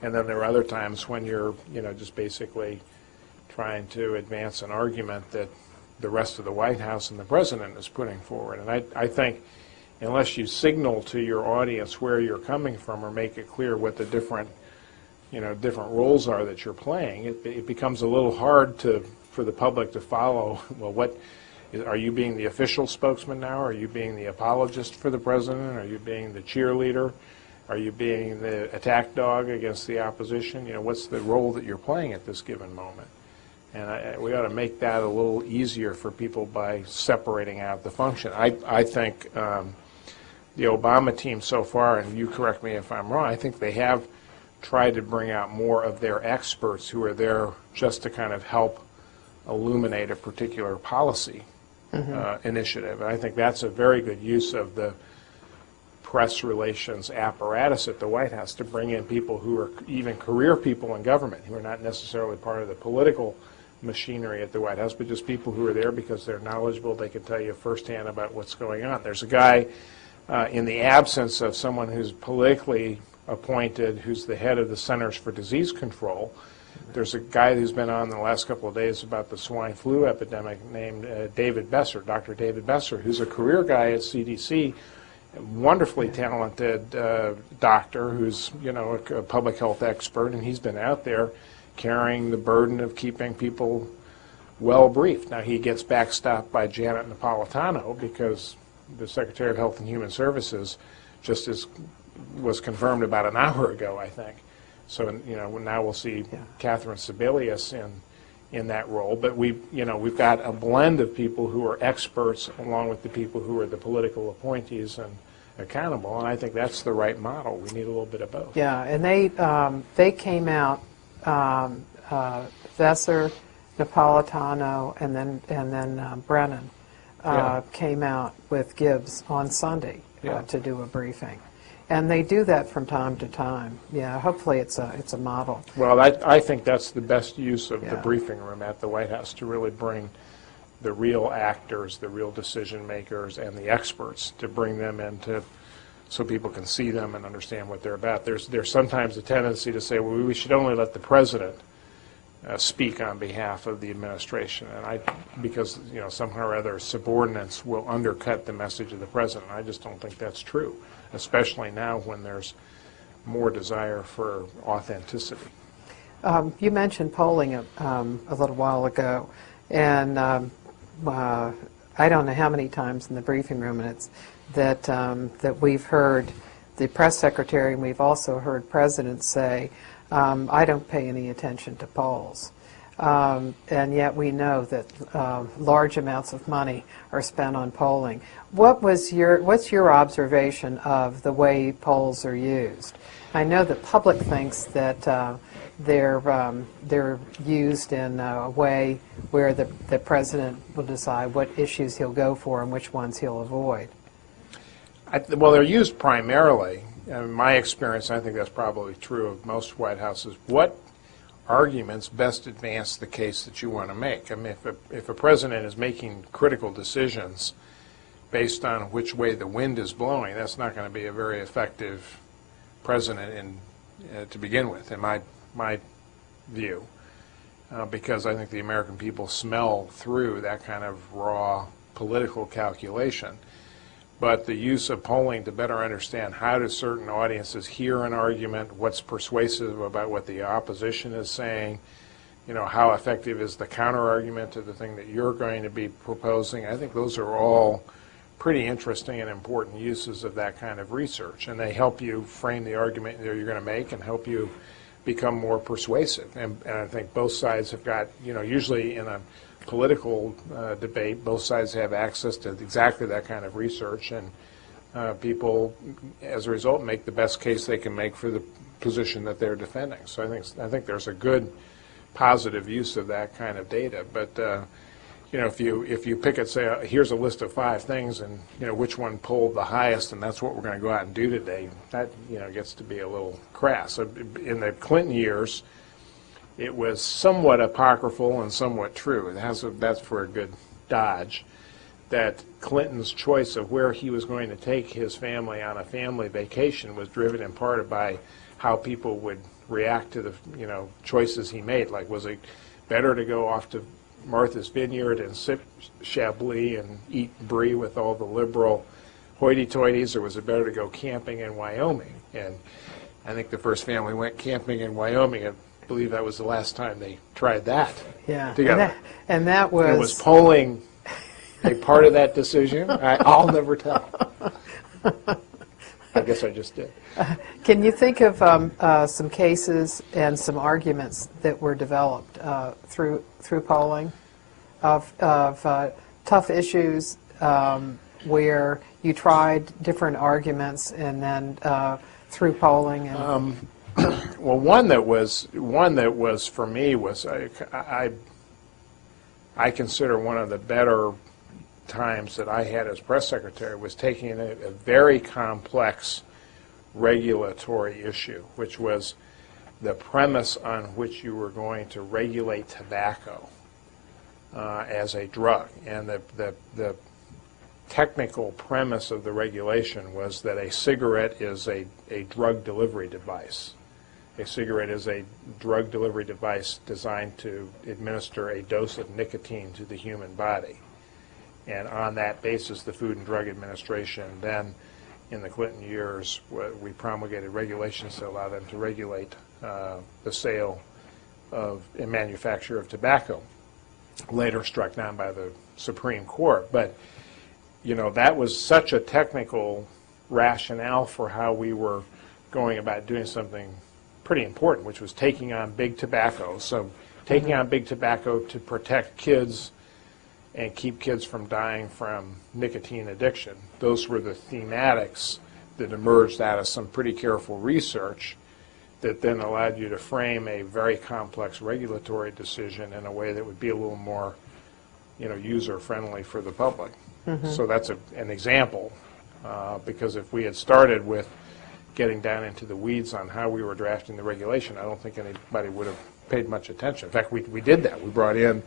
And then there are other times when you're just basically trying to advance an argument that the rest of the White House and the president is putting forward. And I think unless you signal to your audience where you're coming from, or make it clear what the different different roles are that you're playing, it becomes a little hard for the public to follow. Well, are you being the official spokesman now? Are you being the apologist for the president? Are you being the cheerleader? Are you being the attack dog against the opposition? What's the role that you're playing at this given moment? And we ought to make that a little easier for people by separating out the function. I think the Obama team so far, and you correct me if I'm wrong, I think they have tried to bring out more of their experts who are there just to kind of help illuminate a particular policy initiative. And I think that's a very good use of the press relations apparatus at the White House to bring in people who are even career people in government, who are not necessarily part of the political machinery at the White House, but just people who are there because they're knowledgeable. They can tell you firsthand about what's going on. There's a guy in the absence of someone who's politically appointed, who's the head of the Centers for Disease Control. There's a guy who's been on the last couple of days about the swine flu epidemic named David Besser, Dr. David Besser, who's a career guy at CDC, a wonderfully talented doctor who's, a public health expert, and he's been out there carrying the burden of keeping people well briefed. Now, he gets backstopped by Janet Napolitano because the Secretary of Health and Human Services was confirmed about an hour ago, I think. So, now we'll see Catherine Sebelius in that role. But we've got a blend of people who are experts along with the people who are the political appointees and accountable, and I think that's the right model. We need a little bit of both. Yeah, and they came out, Vesser, Napolitano, and then Brennan came out with Gibbs on Sunday to do a briefing. And they do that from time to time. Yeah, hopefully it's a model. Well, I think that's the best use of the briefing room at the White House, to really bring the real actors, the real decision makers, and the experts, to bring them into so people can see them and understand what they're about. There's sometimes a tendency to say, well, we should only let the president speak on behalf of the administration, and because somehow or other subordinates will undercut the message of the president. I just don't think that's true, especially now when there's more desire for authenticity. You mentioned polling a little while ago, and I don't know how many times in the briefing room, and it's that we've heard the press secretary, and we've also heard presidents say, I don't pay any attention to polls. And yet we know that large amounts of money are spent on polling. What's your observation of the way polls are used? I know the public thinks that they're used in a way where the president will decide what issues he'll go for and which ones he'll avoid. Well, they're used primarily, in my experience, I think that's probably true of most White Houses, what arguments best advance the case that you want to make. I mean, if a president is making critical decisions based on which way the wind is blowing, that's not going to be a very effective president to begin with, in my view, because I think the American people smell through that kind of raw political calculation. But the use of polling to better understand how do certain audiences hear an argument, what's persuasive about what the opposition is saying, how effective is the counter-argument to the thing that you're going to be proposing, I think those are all pretty interesting and important uses of that kind of research. And they help you frame the argument that you're going to make and help you become more persuasive. And I think both sides have got, usually in a political debate, both sides have access to exactly that kind of research, and people, as a result, make the best case they can make for the position that they're defending. So I think there's a good positive use of that kind of data. But if you pick it, say, here's a list of 5 things, and which one pulled the highest, and that's what we're going to go out and do today, that gets to be a little crass. So in the Clinton years, it was somewhat apocryphal and somewhat true. That's for a good dodge, that Clinton's choice of where he was going to take his family on a family vacation was driven in part by how people would react to the choices he made. Like, was it better to go off to Martha's Vineyard and sip Chablis and eat brie with all the liberal hoity-toities, or was it better to go camping in Wyoming? And I think the first family went camping in Wyoming. I believe that was the last time they tried that together. And that was... And was polling a part of that decision? I'll never tell. I guess I just did. Can you think of some cases and some arguments that were developed through polling of tough issues where you tried different arguments and then through polling? And well, one that was for me was I consider one of the better times that I had as press secretary was taking a very complex regulatory issue, which was the premise on which you were going to regulate tobacco as a drug. And the technical premise of the regulation was that a cigarette is a drug delivery device. A cigarette is a drug delivery device designed to administer a dose of nicotine to the human body. And on that basis, the Food and Drug Administration then, in the Clinton years, we promulgated regulations to allow them to regulate the sale of and manufacture of tobacco, later struck down by the Supreme Court. But, you know, that was such a technical rationale for how we were going about doing something pretty important, which was taking on big tobacco. So taking on big tobacco to protect kids and keep kids from dying from nicotine addiction. Those were the thematics that emerged out of some pretty careful research that then allowed you to frame a very complex regulatory decision in a way that would be a little more, you know, user-friendly for the public. So that's an example, because if we had started with getting down into the weeds on how we were drafting the regulation, I don't think anybody would have paid much attention. In fact, we did that. We brought in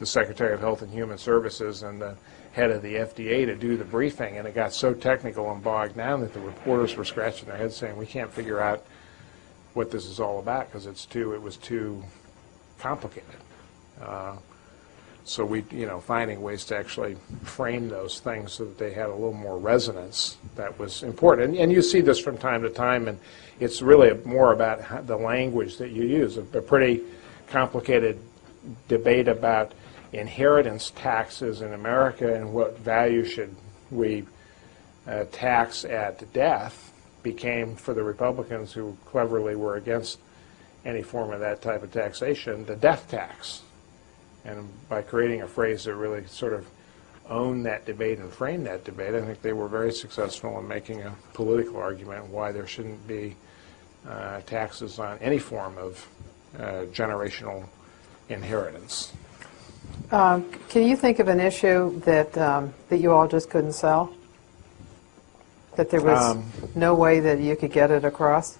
the Secretary of Health and Human Services and the head of the FDA to do the briefing, and it got so technical and bogged down that the reporters were scratching their heads saying, we can't figure out what this is all about because it was too complicated. So we, you know, finding ways to actually frame those things so that they had a little more resonance, that was important. And you see this from time to time, and it's really more about the language that you use. A pretty complicated debate about inheritance taxes in America and what value should we tax at death became, for the Republicans who cleverly were against any form of that type of taxation, the death tax. And by creating a phrase that really sort of owned that debate and framed that debate, I think they were very successful in making a political argument why there shouldn't be taxes on any form of generational inheritance. Can you think of an issue that that you all just couldn't sell? That there was no way that you could get it across?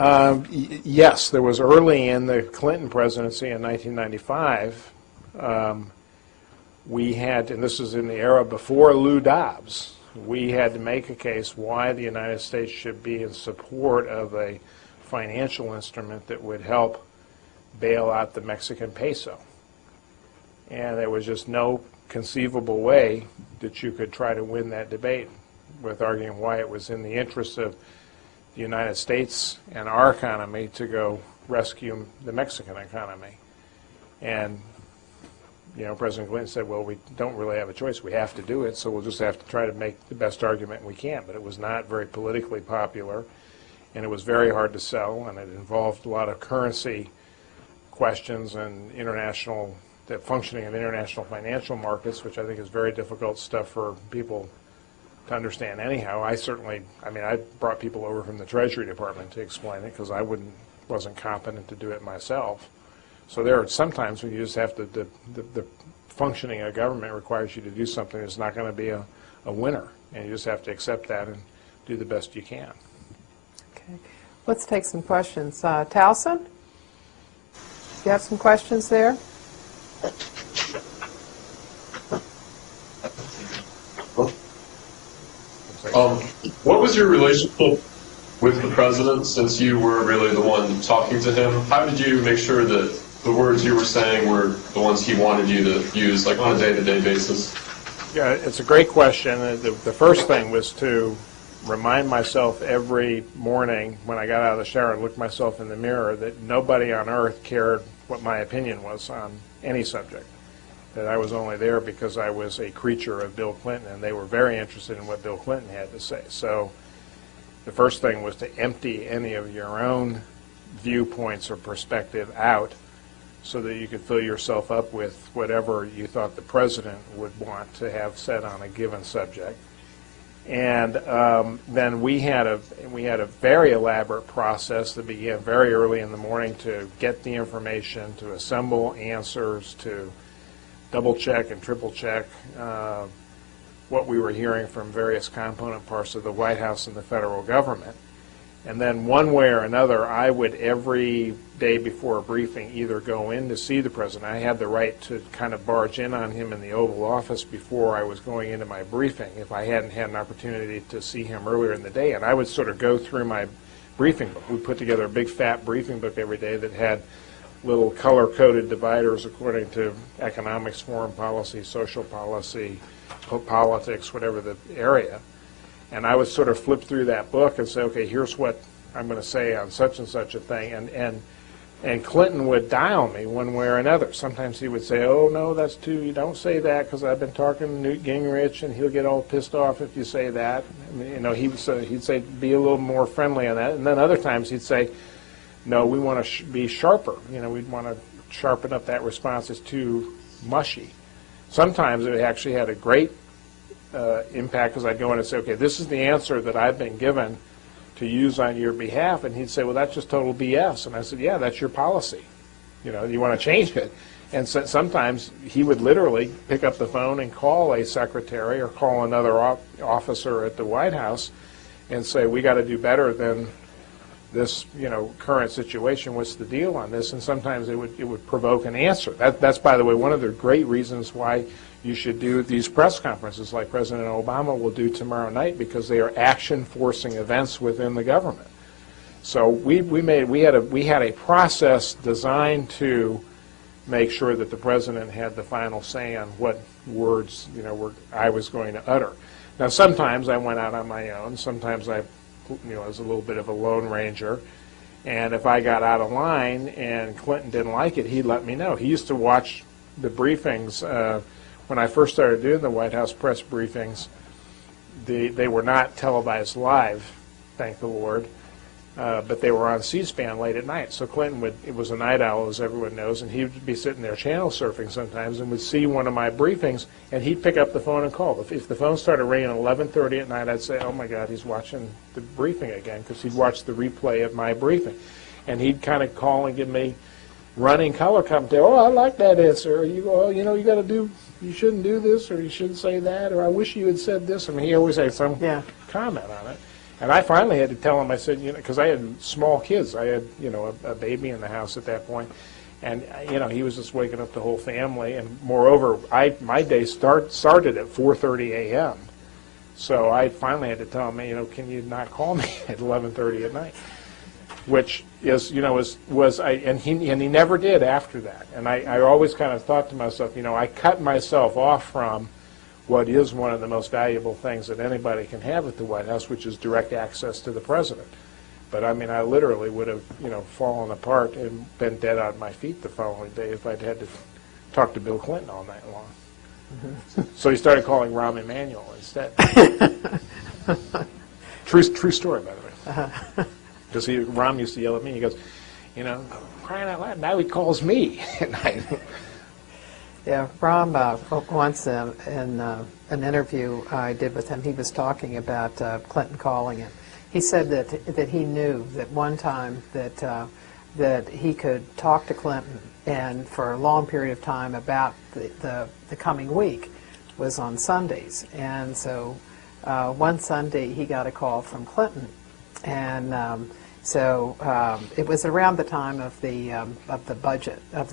Yes, there was early in the Clinton presidency in 1995. We had, and this is in the era before Lou Dobbs, we had to make a case why the United States should be in support of a financial instrument that would help bail out the Mexican peso. And there was just no conceivable way that you could try to win that debate with arguing why it was in the interest of the United States and our economy to go rescue the Mexican economy. And, you know, President Clinton said, well, we don't really have a choice. We have to do it, so we'll just have to try to make the best argument we can. But it was not very politically popular, and it was very hard to sell, and it involved a lot of currency questions and the functioning of international financial markets, which I think is very difficult stuff for people to understand anyhow. I brought people over from the Treasury Department to explain it because I wasn't competent to do it myself. So there are sometimes when you just have to, the functioning of government requires you to do something that's not going to be a winner, and you just have to accept that and do the best you can. Okay. Let's take some questions. Towson, you have some questions there? What was your relationship with the president since you were really the one talking to him? How did you make sure that the words you were saying were the ones he wanted you to use, like on a day-to-day basis? Yeah, it's a great question. The first thing was to remind myself every morning when I got out of the shower and looked myself in the mirror that nobody on earth cared what my opinion was on any subject. That I was only there because I was a creature of Bill Clinton, and they were very interested in what Bill Clinton had to say. So the first thing was to empty any of your own viewpoints or perspective out so that you could fill yourself up with whatever you thought the president would want to have said on a given subject. And then we had a very elaborate process that began very early in the morning to get the information, to assemble answers, to double check and triple check what we were hearing from various component parts of the White House and the federal government. And then one way or another, I would every day before a briefing either go in to see the president. I had the right to kind of barge in on him in the Oval Office before I was going into my briefing if I hadn't had an opportunity to see him earlier in the day. And I would sort of go through my briefing book. We put together a big fat briefing book every day that had little color-coded dividers according to economics, foreign policy, social policy, politics, whatever the area. And I would sort of flip through that book and say, okay, here's what I'm going to say on such and such a thing. And Clinton would dial me one way or another. Sometimes he would say, oh, no, that's too, you don't say that because I've been talking to Newt Gingrich and he'll get all pissed off if you say that. I mean, you know, he'd say, be a little more friendly on that. And then other times he'd say, no, we want to be sharper. You know, we'd want to sharpen up that response. It's too mushy. Sometimes it actually had a great impact because I'd go in and say, okay, this is the answer that I've been given to use on your behalf. And he'd say, well, that's just total BS. And I said, yeah, that's your policy. You know, you want to change it. And so sometimes he would literally pick up the phone and call a secretary or call another officer at the White House and say, we got to do better than this, you know, current situation. What's the deal on this? And sometimes it would provoke an answer. That's, by the way, one of the great reasons why you should do these press conferences like President Obama will do tomorrow night, because they are action-forcing events within the government. So we had a process designed to make sure that the president had the final say on what words, you know, I was going to utter. Now, sometimes I went out on my own. Sometimes I, you know, was a little bit of a lone ranger. And if I got out of line and Clinton didn't like it, he'd let me know. He used to watch the briefings. When I first started doing the White House press briefings, they were not televised live, thank the Lord, but they were on C-SPAN late at night. So Clinton it was a night owl, as everyone knows, and he would be sitting there channel surfing sometimes and would see one of my briefings, and he'd pick up the phone and call. If the phone started ringing at 11:30 at night, I'd say, oh my God, he's watching the briefing again, because he'd watched the replay of my briefing. And he'd kind of call and give me running color commentary. Oh, I like that answer. You shouldn't do this, or you shouldn't say that, or I wish you had said this. I mean, he always had some comment on it. And I finally had to tell him, I said, you know, because I had small kids. I had, you know, a baby in the house at that point. And, you know, he was just waking up the whole family. And moreover, my day started at 4:30 a.m. So I finally had to tell him, you know, can you not call me at 11:30 at night? Which is, you know, and he never did after that. And I always kind of thought to myself, you know, I cut myself off from what is one of the most valuable things that anybody can have at the White House, which is direct access to the president. But I mean, I literally would have, you know, fallen apart and been dead on my feet the following day if I'd had to talk to Bill Clinton all night long. Mm-hmm. So he started calling Rahm Emanuel instead. True story, by the way. Uh-huh. Because Rahm used to yell at me. He goes, you know, crying out loud, now he calls me at night. Yeah, Rahm, once in an interview I did with him, he was talking about Clinton calling him. He said that he knew that one time that he could talk to Clinton, and for a long period of time about the coming week was on Sundays. And so one Sunday he got a call from Clinton. And so it was around the time of the budget, of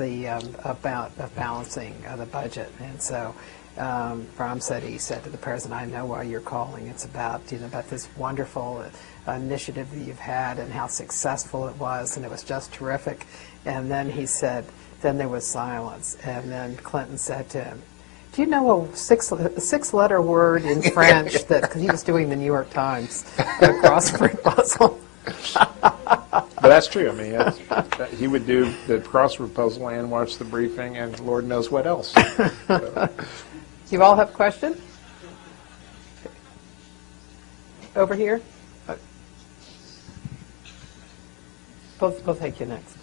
balancing the budget. And so Rahm he said to the president, I know why you're calling. It's about, you know, about this wonderful initiative that you've had and how successful it was, and it was just terrific. And then he said, then there was silence. And then Clinton said to him, Do you know a six-letter word in French that, because he was doing the New York Times, a crossword puzzle? But that's true. I mean, he would do the crossword puzzle and watch the briefing and Lord knows what else. So. You all have a question? Over here? We'll take you next.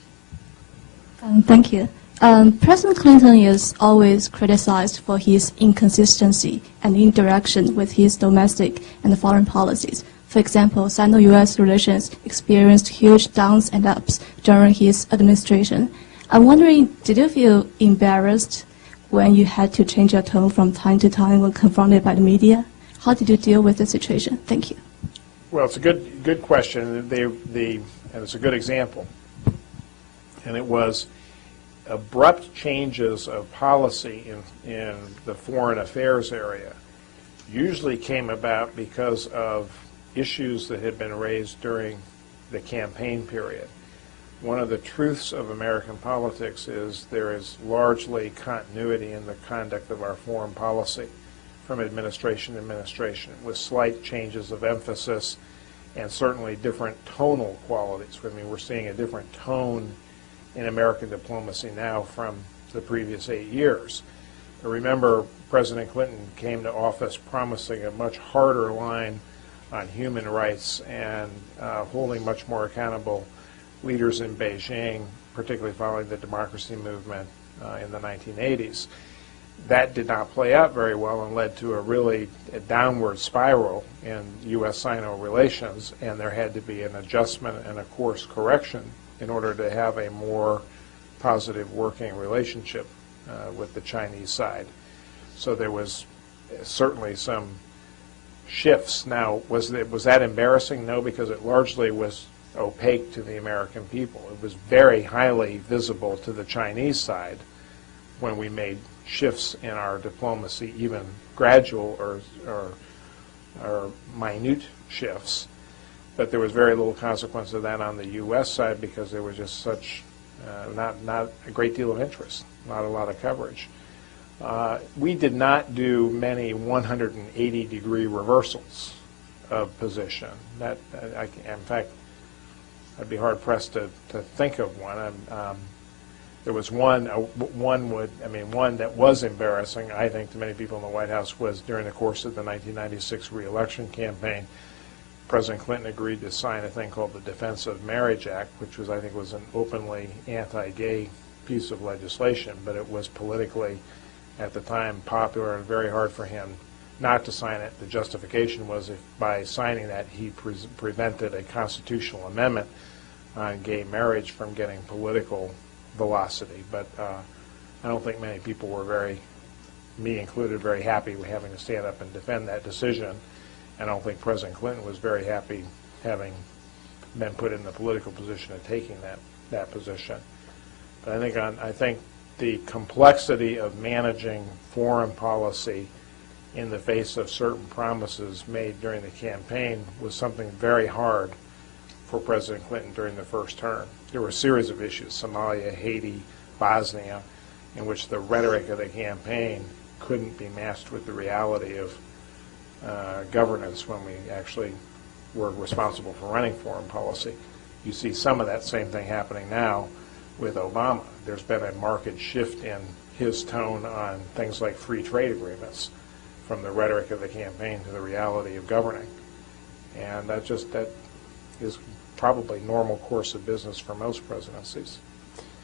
Thank you. President Clinton is always criticized for his inconsistency and indirection with his domestic and foreign policies. For example, Sino-U.S. relations experienced huge downs and ups during his administration. I'm wondering, did you feel embarrassed when you had to change your tone from time to time when confronted by the media? How did you deal with the situation? Thank you. Well, it's a good question, and it's a good example. And it was abrupt changes of policy in the foreign affairs area usually came about because of issues that had been raised during the campaign period. One of the truths of American politics is there is largely continuity in the conduct of our foreign policy from administration to administration, with slight changes of emphasis and certainly different tonal qualities. I mean, we're seeing a different tone in American diplomacy now from the previous 8 years. But remember, President Clinton came to office promising a much harder line on human rights and holding much more accountable leaders in Beijing, particularly following the democracy movement in the 1980s. That did not play out very well and led to a downward spiral in U.S.-Sino relations, and there had to be an adjustment and a course correction in order to have a more positive working relationship with the Chinese side. So there was certainly some shifts. Now, was that embarrassing? No, because it largely was opaque to the American people. It was very highly visible to the Chinese side when we made shifts in our diplomacy, even gradual or minute shifts. But there was very little consequence of that on the U.S. side because there was just such not a great deal of interest, not a lot of coverage. We did not do many 180-degree reversals of position. In fact, I'd be hard-pressed to think of one. There was one that was embarrassing, I think, to many people in the White House was during the course of the 1996 re-election campaign. President Clinton agreed to sign a thing called the Defense of Marriage Act, which I think was an openly anti-gay piece of legislation, but it was politically, at the time, popular and very hard for him not to sign it. The justification was if by signing that he prevented a constitutional amendment on gay marriage from getting political velocity. But I don't think many people were me included, very happy with having to stand up and defend that decision. I don't think President Clinton was very happy having been put in the political position of taking that position. But I think the complexity of managing foreign policy in the face of certain promises made during the campaign was something very hard for President Clinton during the first term. There were a series of issues, Somalia, Haiti, Bosnia, in which the rhetoric of the campaign couldn't be matched with the reality of governance when we actually were responsible for running foreign policy. You see some of that same thing happening now with Obama. There's been a marked shift in his tone on things like free trade agreements from the rhetoric of the campaign to the reality of governing. And that is probably normal course of business for most presidencies.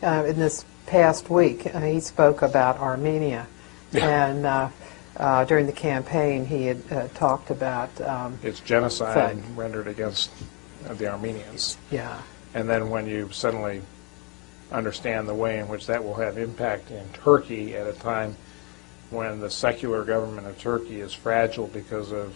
In this past week, he spoke about Armenia. Yeah. And during the campaign, he had talked about its genocide rendered against the Armenians. Yeah. And then when you suddenly understand the way in which that will have impact in Turkey at a time when the secular government of Turkey is fragile because of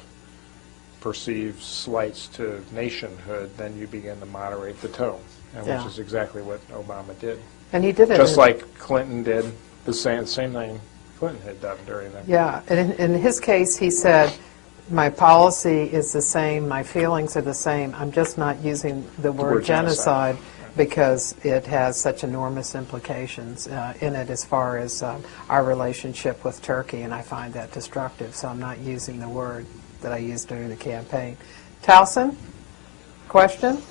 perceived slights to nationhood, then you begin to moderate the tone, which is exactly what Obama did. And he did it. Just like Clinton did the same thing Clinton had done during that. Yeah, and in his case, he said, my policy is the same, my feelings are the same, I'm just not using the word genocide. because it has such enormous implications in it as far as our relationship with Turkey, and I find that destructive, so I'm not using the word that I used during the campaign. Towson, question?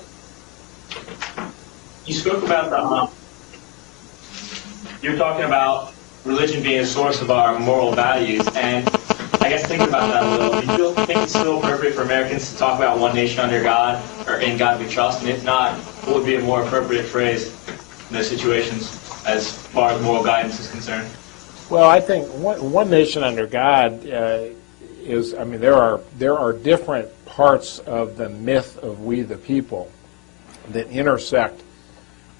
You spoke about you're talking about religion being a source of our moral values, and I guess thinking about that a little, do you think it's still appropriate for Americans to talk about one nation under God, or in God we trust, and if not, what would be a more appropriate phrase in those situations as far as moral guidance is concerned? Well, I think one nation under God is, I mean, there are different parts of the myth of we the people that intersect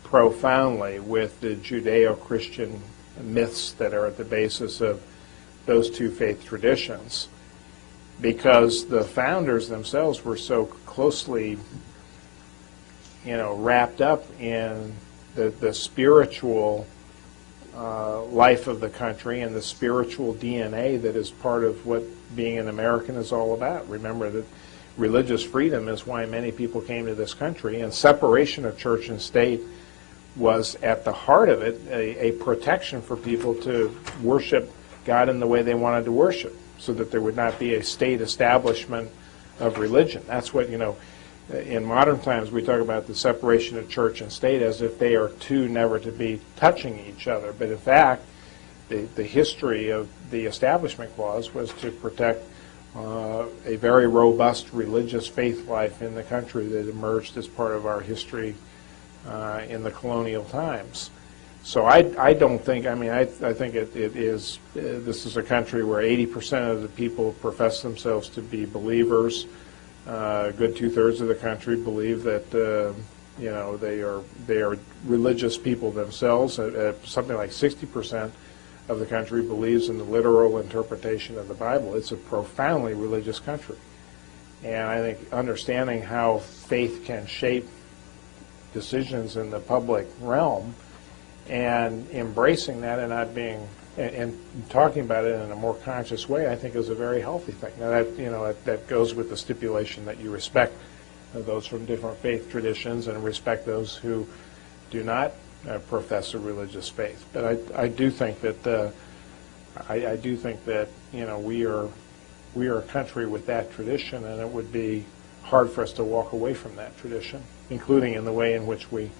profoundly with the Judeo-Christian myths that are at the basis of those two faith traditions, because the founders themselves were so closely, wrapped up in the spiritual life of the country and the spiritual DNA that is part of what being an American is all about. Remember that religious freedom is why many people came to this country, and separation of church and state was at the heart of it a protection for people to worship God in the way they wanted to worship, so that there would not be a state establishment of religion. That's what, in modern times we talk about the separation of church and state as if they are two never to be touching each other. But in fact, the history of the Establishment Clause was to protect a very robust religious faith life in the country that emerged as part of our history in the colonial times. So I don't think, I think it is, this is a country where 80% of the people profess themselves to be believers. A good 2/3 of the country believe that, they are religious people themselves. Something like 60% of the country believes in the literal interpretation of the Bible. It's a profoundly religious country. And I think understanding how faith can shape decisions in the public realm and embracing that and not being and talking about it in a more conscious way, I think is a very healthy thing. Now that goes with the stipulation that you respect those from different faith traditions and respect those who do not profess a religious faith. But I do think that I do think that we are a country with that tradition, and it would be hard for us to walk away from that tradition, including in the way in which we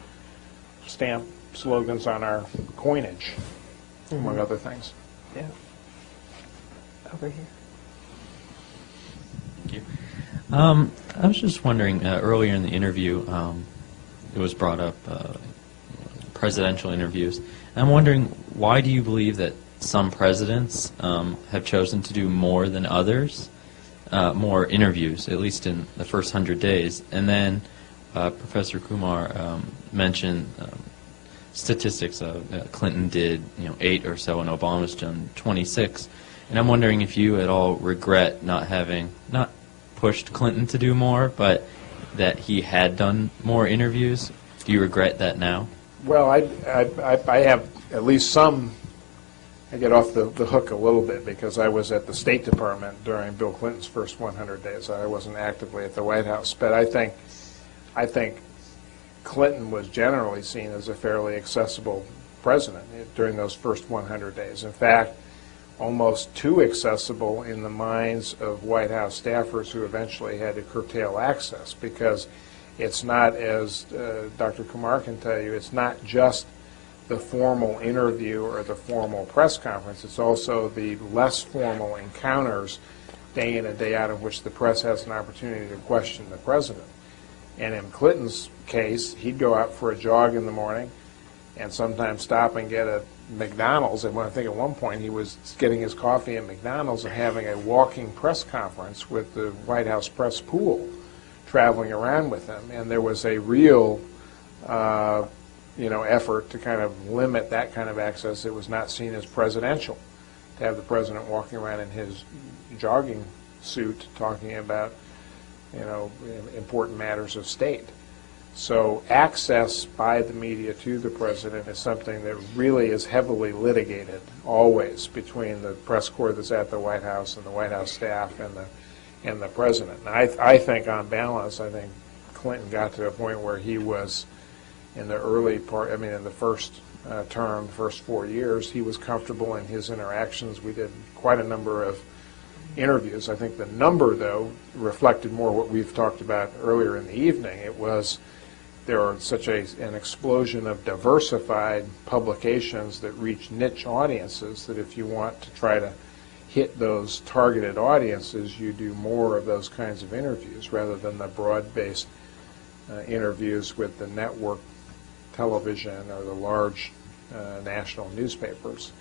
stamp slogans on our coinage, among other things. Yeah. Over here. Thank you. I was just wondering, earlier in the interview, it was brought up, presidential interviews. And I'm wondering, why do you believe that some presidents have chosen to do more than others, more interviews, at least in the first 100 days? And then Professor Kumar mentioned statistics of Clinton did 8 or so, and Obama's done 26. And I'm wondering if you at all regret not pushed Clinton to do more, but that he had done more interviews. Do you regret that now? Well, I have at least some. I get off the hook a little bit because I was at the State Department during Bill Clinton's first 100 days. I wasn't actively at the White House, but I think Clinton was generally seen as a fairly accessible president during those first 100 days. In fact, almost too accessible in the minds of White House staffers who eventually had to curtail access, because it's not, as Dr. Kumar can tell you, it's not just the formal interview or the formal press conference. It's also the less formal encounters day in and day out in which the press has an opportunity to question the president. And in Clinton's case, he'd go out for a jog in the morning and sometimes stop and get a McDonald's. And I think at one point he was getting his coffee at McDonald's and having a walking press conference with the White House press pool traveling around with him. And there was a real effort to kind of limit that kind of access. It was not seen as presidential to have the president walking around in his jogging suit talking about important matters of state. So access by the media to the president is something that really is heavily litigated always between the press corps that's at the White House and the White House staff and the president. And I think on balance, I think Clinton got to a point where he was in the early part, I mean, in the first term, the first 4 years, he was comfortable in his interactions. We did quite a number of interviews. I think the number, though, reflected more what we've talked about earlier in the evening. It was there are such an explosion of diversified publications that reach niche audiences that if you want to try to hit those targeted audiences, you do more of those kinds of interviews rather than the broad-based interviews with the network television or the large national newspapers.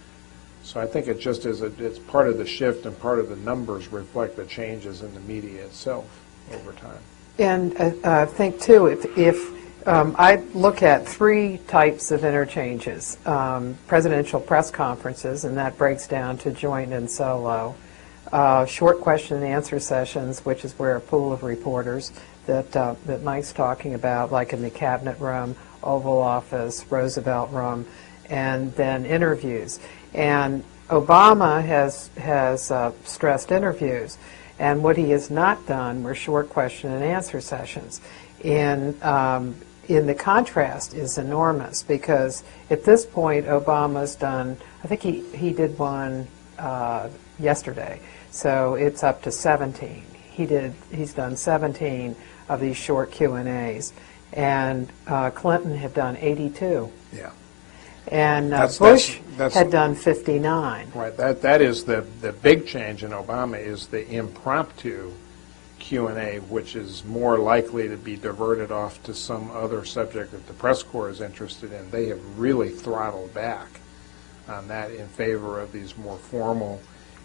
So I think it just is it's part of the shift, and part of the numbers reflect the changes in the media itself over time. And I think, too, if I look at three types of interchanges: presidential press conferences, and that breaks down to joint and solo; short question and answer sessions, which is where a pool of reporters that Mike's talking about, like in the Cabinet Room, Oval Office, Roosevelt Room, and then interviews. And Obama has stressed interviews, and what he has not done were short question and answer sessions. In the contrast is enormous, because at this point Obama's done, I think he did one yesterday, so it's up to 17. He's done 17 of these short Q&As, and Clinton had done 82. Yeah. And Bush had done 59. Right. That is the big change in Obama, is the impromptu Q&A, which is more likely to be diverted off to some other subject that the press corps is interested in. They have really throttled back on that in favor of these more formal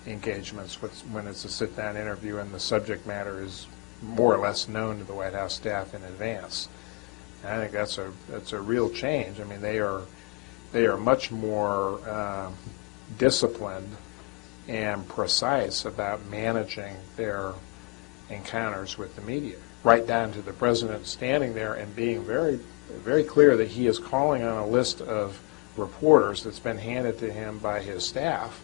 engagements when it's a sit-down interview and the subject matter is more or less known to the White House staff in advance. And I think that's a real change. I mean, they are much more disciplined and precise about managing their encounters with the media, right down to the president standing there and being very, very clear that he is calling on a list of reporters that's been handed to him by his staff,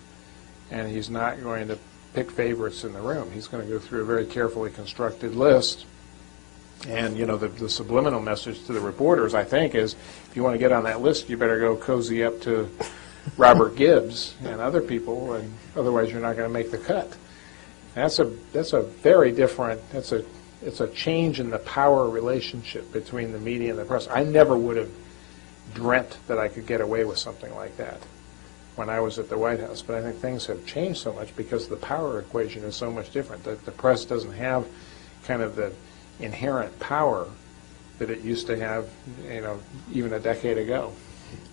and he's not going to pick favorites in the room. He's going to go through a very carefully constructed list. And, you know, the subliminal message to the reporters, I think, is if you want to get on that list, you better go cozy up to Robert Gibbs and other people, and otherwise you're not going to make the cut. And that's a very different, it's a change in the power relationship between the media and the press. I never would have dreamt that I could get away with something like that when I was at the White House, but I think things have changed so much because the power equation is so much different. That the press doesn't have kind of the inherent power that it used to have, you know, even a decade ago.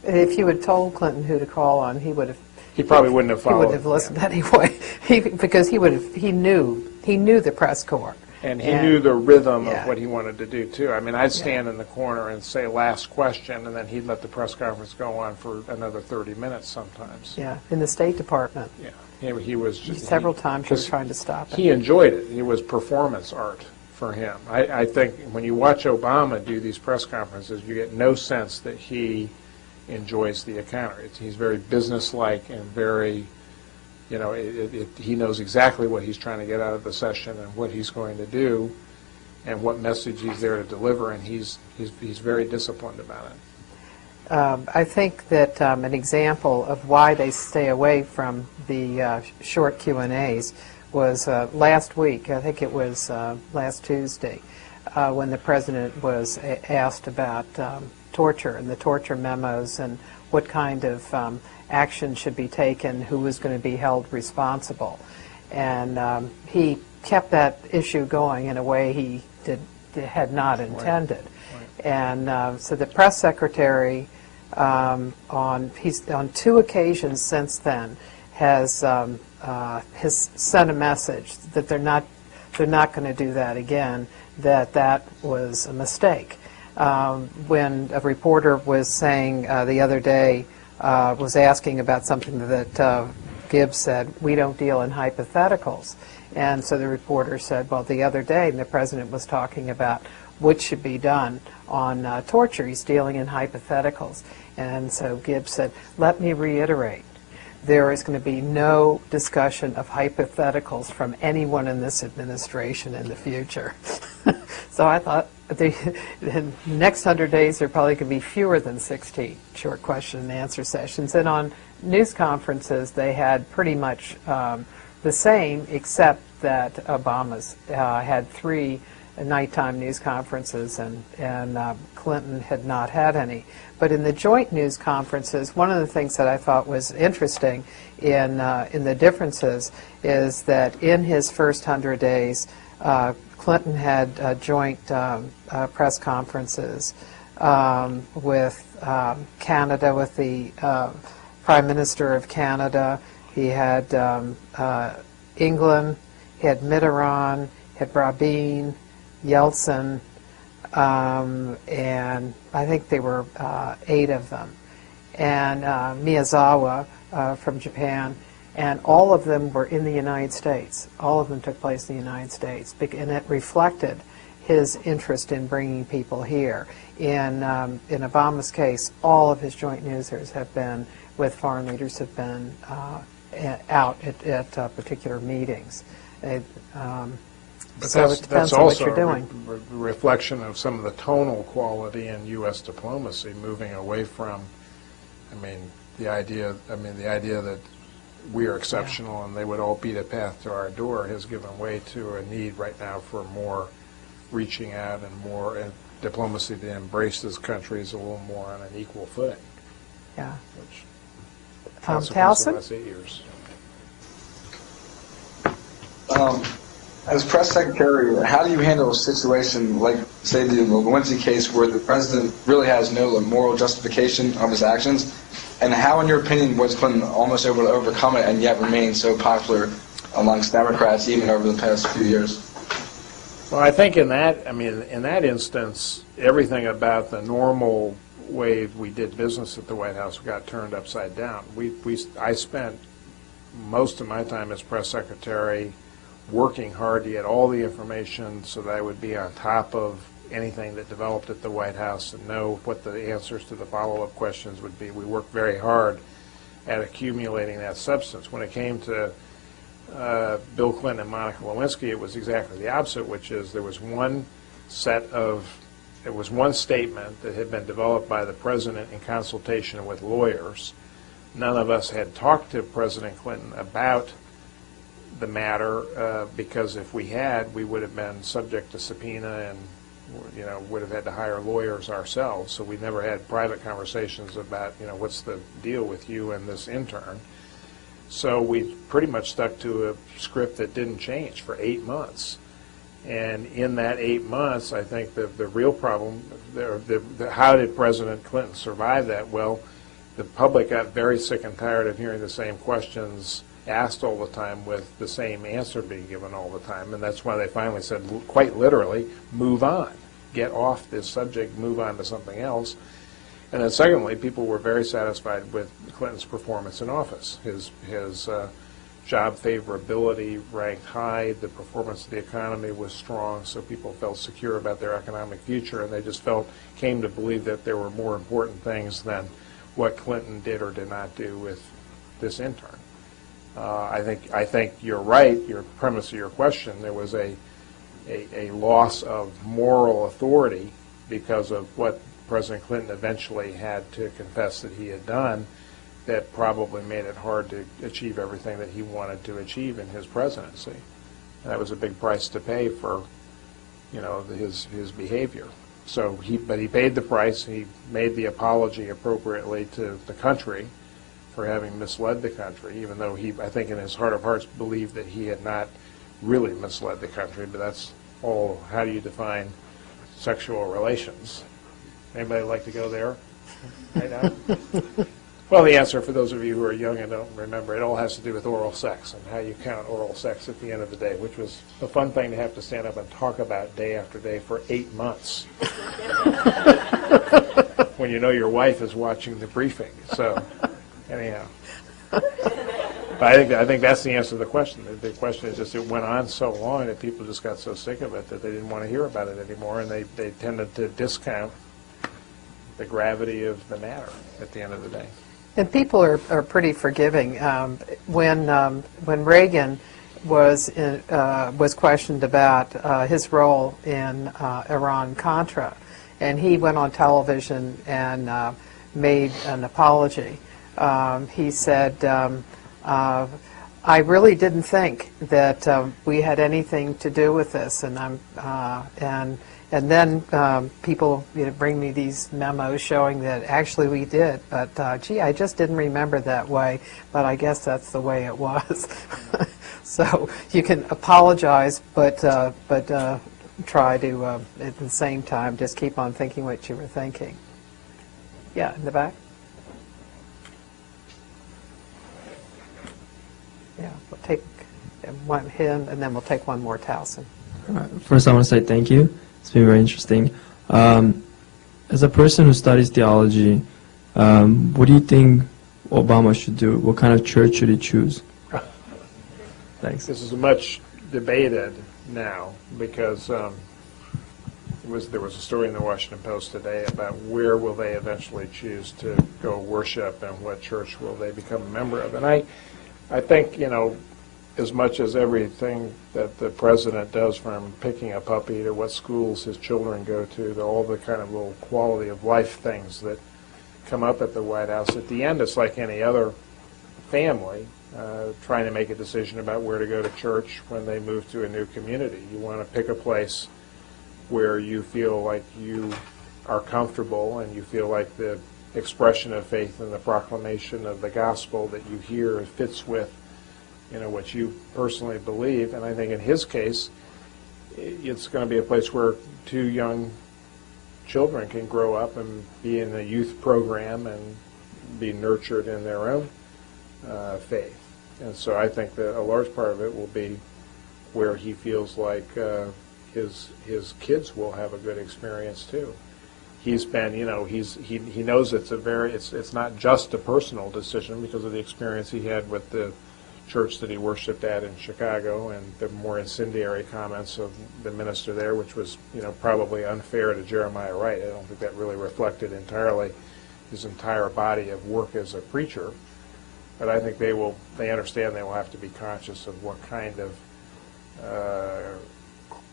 If you had told Clinton who to call on, he would have. He probably wouldn't have followed. He wouldn't have listened anyway, because he knew the press corps. And he knew the rhythm of what he wanted to do, too. I mean, I'd stand in the corner and say last question, and then he'd let the press conference go on for another 30 minutes sometimes. Yeah, in the State Department. Yeah, he was just... Several times he was trying to stop it. He enjoyed it. It was performance art for him. I think when you watch Obama do these press conferences, you get no sense that he enjoys the encounter. He's very businesslike and very... You know, he knows exactly what he's trying to get out of the session and what he's going to do and what message he's there to deliver, and he's very disciplined about it. I think that an example of why they stay away from the short Q&As was last week. I think it was last Tuesday when the president was asked about torture and the torture memos and what kind of action should be taken, who was going to be held responsible. And he kept that issue going in a way he had not intended. Right. And so the press secretary, on 2 occasions since then, has sent a message that they're not going to do that again, that was a mistake. When a reporter was saying the other day, was asking about something that Gibbs said, we don't deal in hypotheticals. And so the reporter said, well, the other day the president was talking about what should be done on torture. He's dealing in hypotheticals. And so Gibbs said, let me reiterate there is going to be no discussion of hypotheticals from anyone in this administration in the future. So I thought the next 100 days there are probably going to be fewer than 60 short question and answer sessions. And on news conferences, they had pretty much the same, except that Obama's had 3 nighttime news conferences, and Clinton had not had any. But in the joint news conferences, one of the things that I thought was interesting in the differences is that in his first 100 days, Clinton had joint press conferences with Canada, with the Prime Minister of Canada. He had England, he had Mitterrand, he had Rabin, Yeltsin, and I think there were 8 of them, and Miyazawa from Japan, and all of them were in the United States. All of them took place in the United States, and it reflected his interest in bringing people here. In Obama's case, all of his joint newsers have been with foreign leaders, have been out at particular meetings. But So it depends on what you're doing. That's also a reflection of some of the tonal quality in U.S. diplomacy, moving away from, the idea that we are exceptional and they would all beat a path to our door has given way to a need right now for more reaching out and more diplomacy to embrace this country is a little more on an equal footing. Yeah. Which consequence of the last 8 years. As press secretary, how do you handle a situation like, say, the Lewinsky case where the president really has no moral justification of his actions? And how, in your opinion, was Clinton almost able to overcome it and yet remain so popular amongst Democrats even over the past few years? Well, I think in that instance, everything about the normal way we did business at the White House got turned upside down. I spent most of my time as press secretary working hard to get all the information so that I would be on top of anything that developed at the White House and know what the answers to the follow-up questions would be. We worked very hard at accumulating that substance. When it came to Bill Clinton and Monica Lewinsky, it was exactly the opposite, which is there was one statement that had been developed by the president in consultation with lawyers. None of us had talked to President Clinton about the matter because if we had, we would have been subject to subpoena and would have had to hire lawyers ourselves. So we never had private conversations about what's the deal with you and this intern. So we pretty much stuck to a script that didn't change for 8 months. And in that 8 months, I think the real problem, how did President Clinton survive that? Well, the public got very sick and tired of hearing the same questions asked all the time with the same answer being given all the time. And that's why they finally said, quite literally, move on. Get off this subject, move on to something else. And then secondly, people were very satisfied with Clinton's performance in office. His job favorability ranked high, the performance of the economy was strong, so people felt secure about their economic future, and they just came to believe that there were more important things than what Clinton did or did not do with this intern. I think you're right, your premise of your question, there was a loss of moral authority because of what President Clinton eventually had to confess that he had done that probably made it hard to achieve everything that he wanted to achieve in his presidency. And that was a big price to pay for, his behavior. But he paid the price. He made the apology appropriately to the country for having misled the country, even though he, I think in his heart of hearts, believed that he had not really misled the country. But that's all, how do you define sexual relations? Anybody like to go there right now? Well, the answer, for those of you who are young and don't remember, it all has to do with oral sex and how you count oral sex at the end of the day, which was a fun thing to have to stand up and talk about day after day for 8 months. When you know your wife is watching the briefing. So, anyhow. But I think that's the answer to the question. The question is just it went on so long that people just got so sick of it that they didn't want to hear about it anymore, and they tended to discount the gravity of the matter at the end of the day. And people are pretty forgiving. When Reagan was questioned about his role in Iran-Contra, and he went on television and made an apology. He said, "I really didn't think that we had anything to do with this," and then people bring me these memos showing that actually we did, but gee, I just didn't remember that way, but I guess that's the way it was. So you can apologize, but try to, at the same time, just keep on thinking what you were thinking. Yeah, in the back. Yeah, we'll take one him, and then we'll take one more, Towson. First, I want to say thank you. It's been very interesting. As a person who studies theology, what do you think Obama should do? What kind of church should he choose? Thanks. This is much debated now because there was a story in the Washington Post today about where will they eventually choose to go worship and what church will they become a member of. And I think, as much as everything that the president does, from picking a puppy to what schools his children go to all the kind of little quality of life things that come up at the White House, at the end it's like any other family trying to make a decision about where to go to church when they move to a new community. You want to pick a place where you feel like you are comfortable and you feel like the expression of faith and the proclamation of the gospel that you hear fits with what you personally believe. And I think in his case, it's going to be a place where two young children can grow up and be in a youth program and be nurtured in their own faith. And so I think that a large part of it will be where he feels like his kids will have a good experience too. He's been, he knows it's not just a personal decision because of the experience he had with the church that he worshiped at in Chicago and the more incendiary comments of the minister there, which was, probably unfair to Jeremiah Wright. I don't think that really reflected entirely his entire body of work as a preacher. But I think they understand they will have to be conscious of what kind of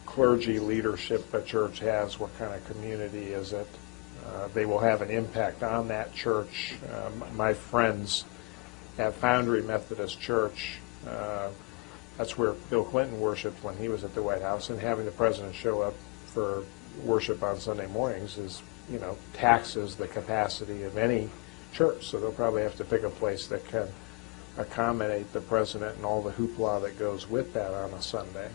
clergy leadership a church has, what kind of community is it. They will have an impact on that church. My friends at Foundry Methodist Church, that's where Bill Clinton worshiped when he was at the White House, and having the president show up for worship on Sunday mornings is, taxes the capacity of any church. So they'll probably have to pick a place that can accommodate the president and all the hoopla that goes with that on a Sunday.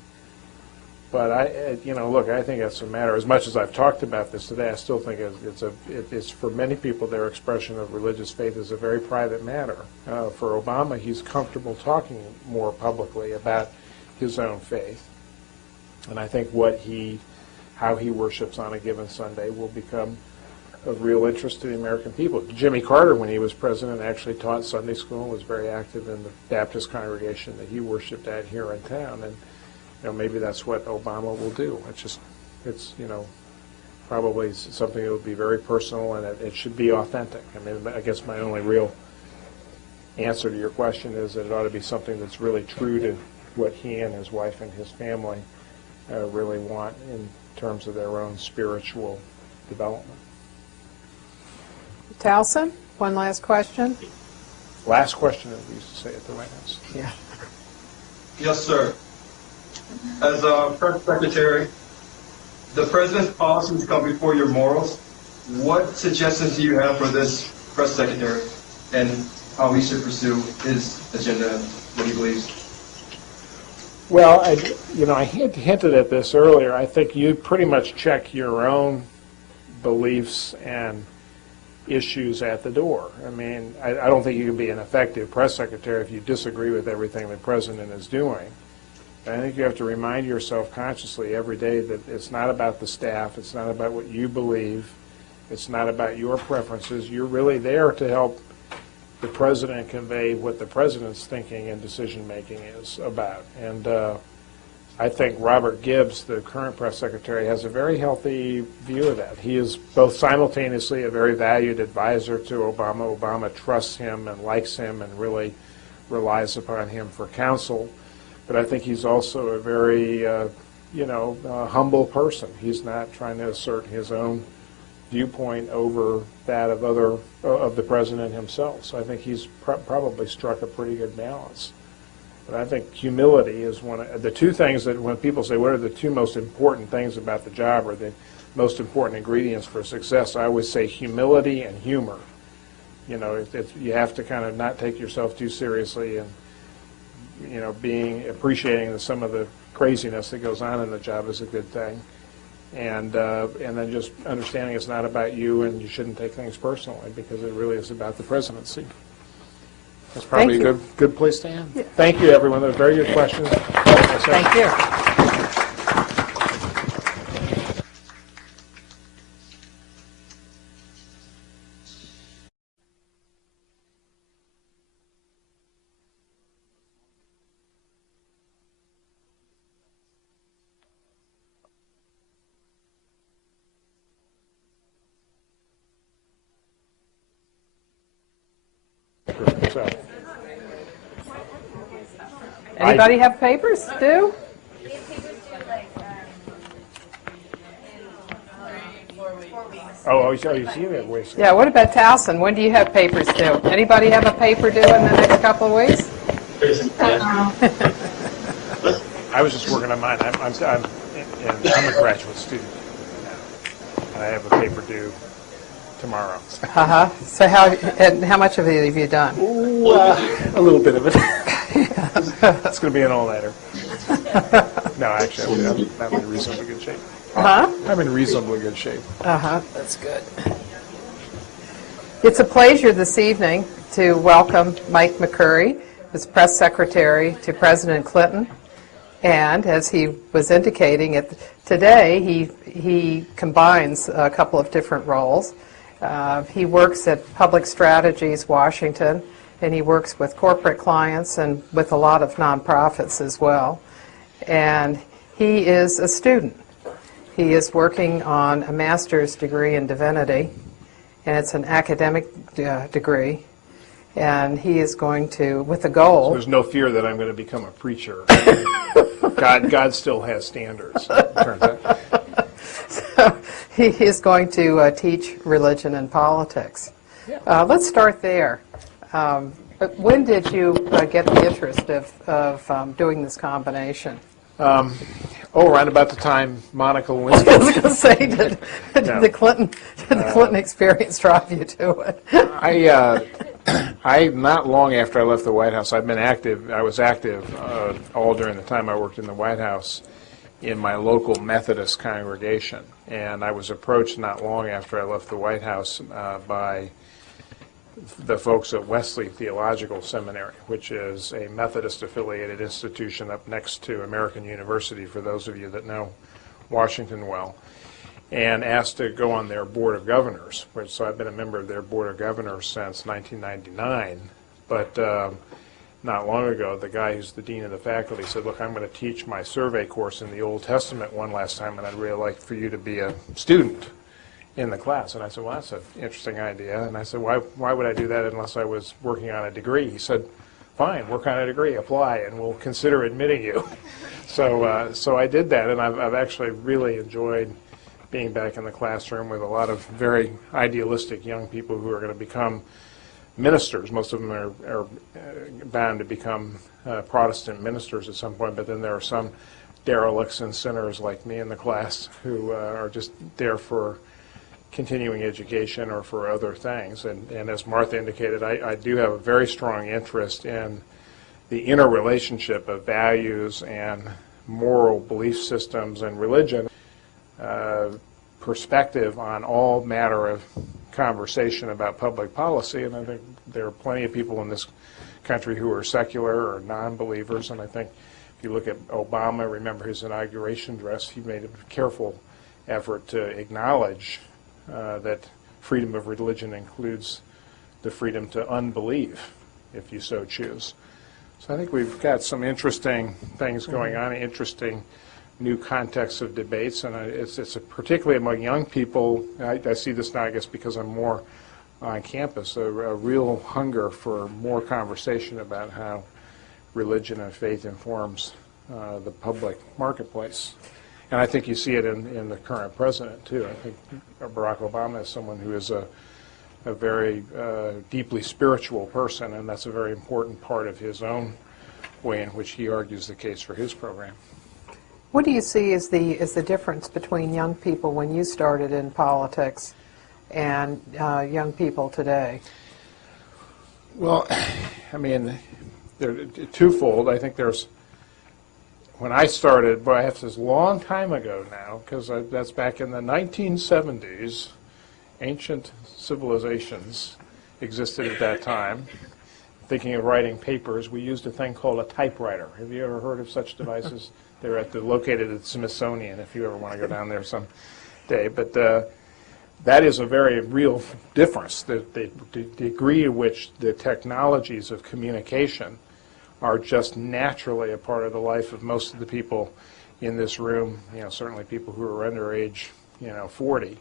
But I think that's a matter. As much as I've talked about this today, I still think it's for many people their expression of religious faith is a very private matter. For Obama, he's comfortable talking more publicly about his own faith, and I think how he worships on a given Sunday will become of real interest to the American people. Jimmy Carter, when he was president, actually taught Sunday school and was very active in the Baptist congregation that he worshipped at here in town, and maybe that's what Obama will do. It's probably something that will be very personal, and it should be authentic. I mean, I guess my only real answer to your question is that it ought to be something that's really true to what he and his wife and his family really want in terms of their own spiritual development. Towson, one last question. Last question, as we used to say at the White House. Yeah. Yes, sir. As a press secretary, the president's policies come before your morals. What suggestions do you have for this press secretary and how he should pursue his agenda and what he believes? Well, I hinted at this earlier. I think you pretty much check your own beliefs and issues at the door. I mean, I don't think you can be an effective press secretary if you disagree with everything the president is doing. I think you have to remind yourself consciously every day that it's not about the staff, it's not about what you believe, it's not about your preferences. You're really there to help the president convey what the president's thinking and decision-making is about. And I think Robert Gibbs, the current press secretary, has a very healthy view of that. He is both simultaneously a very valued advisor to Obama. Obama trusts him and likes him and really relies upon him for counsel. But I think he's also a very, humble person. He's not trying to assert his own viewpoint over that of the president himself. So I think he's probably struck a pretty good balance. But I think humility is one of the two things that when people say what are the two most important things about the job or the most important ingredients for success, I always say humility and humor. You have to kind of not take yourself too seriously and appreciating some of the craziness that goes on in the job is a good thing. And then just understanding it's not about you and you shouldn't take things personally because it really is about the presidency. That's probably a good place to end. Yeah. Thank you, everyone. Those are very good questions. Thank you. So, anybody have papers due? Oh, you see that waste. Yeah, what about Towson? When do you have papers due? Anybody have a paper due in the next couple of weeks? I was just working on mine. I'm a graduate student now, and I have a paper due tomorrow. So how much of it have you done? Ooh, a little bit of it. It's going to be an all-nighter. No, actually, I'm in reasonably good shape. I'm in reasonably good shape. That's good. It's a pleasure this evening to welcome Mike McCurry, as press secretary to President Clinton. And as he was indicating, today he combines a couple of different roles. He works at Public Strategies Washington, and he works with corporate clients and with a lot of nonprofits as well. And he is a student. He is working on a master's degree in divinity, and it's an academic degree. And he is going to, with a goal. So there's no fear that I'm going to become a preacher. God still has standards, it turns out. So he is going to teach religion and politics. Yeah. Let's start there. When did you get the interest of doing this combination? Around about the time Monica Lewinsky. I was going to say, did the Clinton experience drive you to it? I not long after I left the White House, I was active all during the time I worked in the White House in my local Methodist congregation. And I was approached not long after I left the White House by the folks at Wesley Theological Seminary, which is a Methodist-affiliated institution up next to American University, for those of you that know Washington well, and asked to go on their Board of Governors. So I've been a member of their Board of Governors since 1999. But not long ago, the guy who's the dean of the faculty said, look, I'm going to teach my survey course in the Old Testament one last time, and I'd really like for you to be a student in the class. And I said, well, that's an interesting idea. And I said, why would I do that unless I was working on a degree? He said, fine, work on a degree, apply, and we'll consider admitting you. So I did that, and I've actually really enjoyed being back in the classroom with a lot of very idealistic young people who are going to become ministers. Most of them are bound to become Protestant ministers at some point, but then there are some derelicts and sinners like me in the class who are just there for continuing education or for other things. And as Martha indicated, I do have a very strong interest in the interrelationship of values and moral belief systems and religion, perspective on all matter of conversation about public policy. And I think there are plenty of people in this country who are secular or non-believers. And I think if you look at Obama, remember his inauguration address, he made a careful effort to acknowledge that freedom of religion includes the freedom to unbelieve, if you so choose. So I think we've got some interesting things going on, interesting new contexts of debates, and it's particularly among young people. I see this now, I guess, because I'm more on campus, a real hunger for more conversation about how religion and faith informs the public marketplace. And I think you see it in the current president, too. I think Barack Obama is someone who is a very deeply spiritual person, and that's a very important part of his own way in which he argues the case for his program. What do you see as the difference between young people when you started in politics and young people today? Well, I mean, they're twofold. I think when I started, boy, that's a long time ago now, because that's back in the 1970s. Ancient civilizations existed at that time. Thinking of writing papers, we used a thing called a typewriter. Have you ever heard of such devices? They're located at the Smithsonian, if you ever want to go down there someday. But that is a very real difference. The degree to which the technologies of communication are just naturally a part of the life of most of the people in this room. Certainly people who are under age, 40.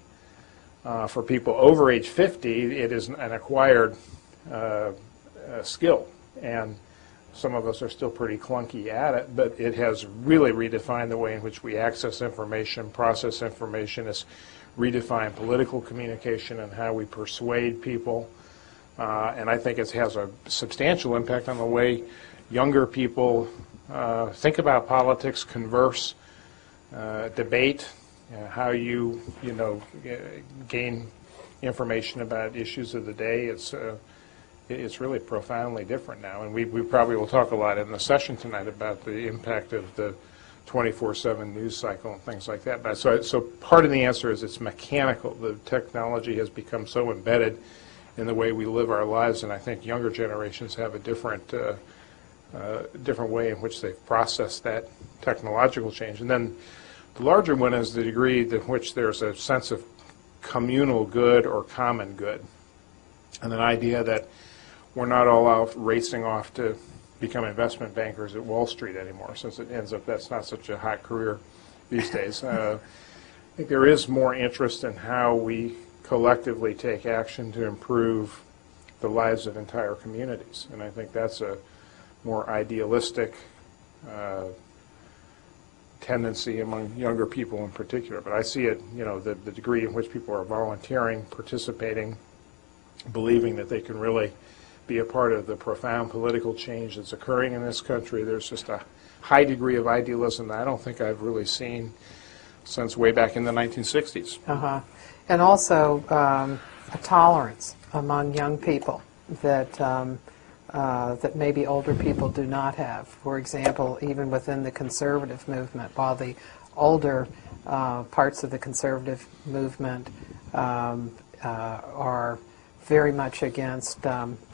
For people over age 50, it is an acquired skill, and some of us are still pretty clunky at it, but it has really redefined the way in which we access information, process information. It's redefined political communication and how we persuade people, and I think it has a substantial impact on the way younger people think about politics, converse, debate, how you gain information about issues of the day. It's really profoundly different now, and we probably will talk a lot in the session tonight about the impact of the 24/7 news cycle and things like that. But so part of the answer is it's mechanical. The technology has become so embedded in the way we live our lives, and I think younger generations have a different way in which they've processed that technological change. And then the larger one is the degree to which there's a sense of communal good or common good, and an idea that we're not all out racing off to become investment bankers at Wall Street anymore, since it ends up that's not such a hot career these days. I think there is more interest in how we collectively take action to improve the lives of entire communities, and I think that's a more idealistic tendency among younger people in particular. But I see it, the degree in which people are volunteering, participating, believing that they can really be a part of the profound political change that's occurring in this country. There's just a high degree of idealism that I don't think I've really seen since way back in the 1960s. And also a tolerance among young people that that maybe older people do not have. For example, even within the conservative movement, while the older parts of the conservative movement are very much against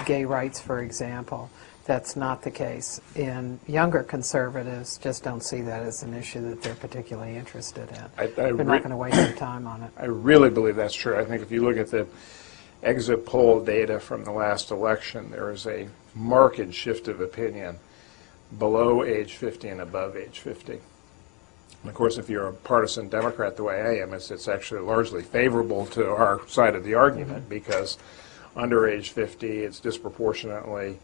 gay rights, for example, that's not the case. In younger conservatives, just don't see that as an issue that they're particularly interested in. They're not going to waste their time on it. I really believe that's true. I think if you look at the exit poll data from the last election, there is a marked shift of opinion below age 50 and above age 50. And of course, if you're a partisan Democrat the way I am, it's actually largely favorable to our side of the argument, because under age 50, it's disproportionately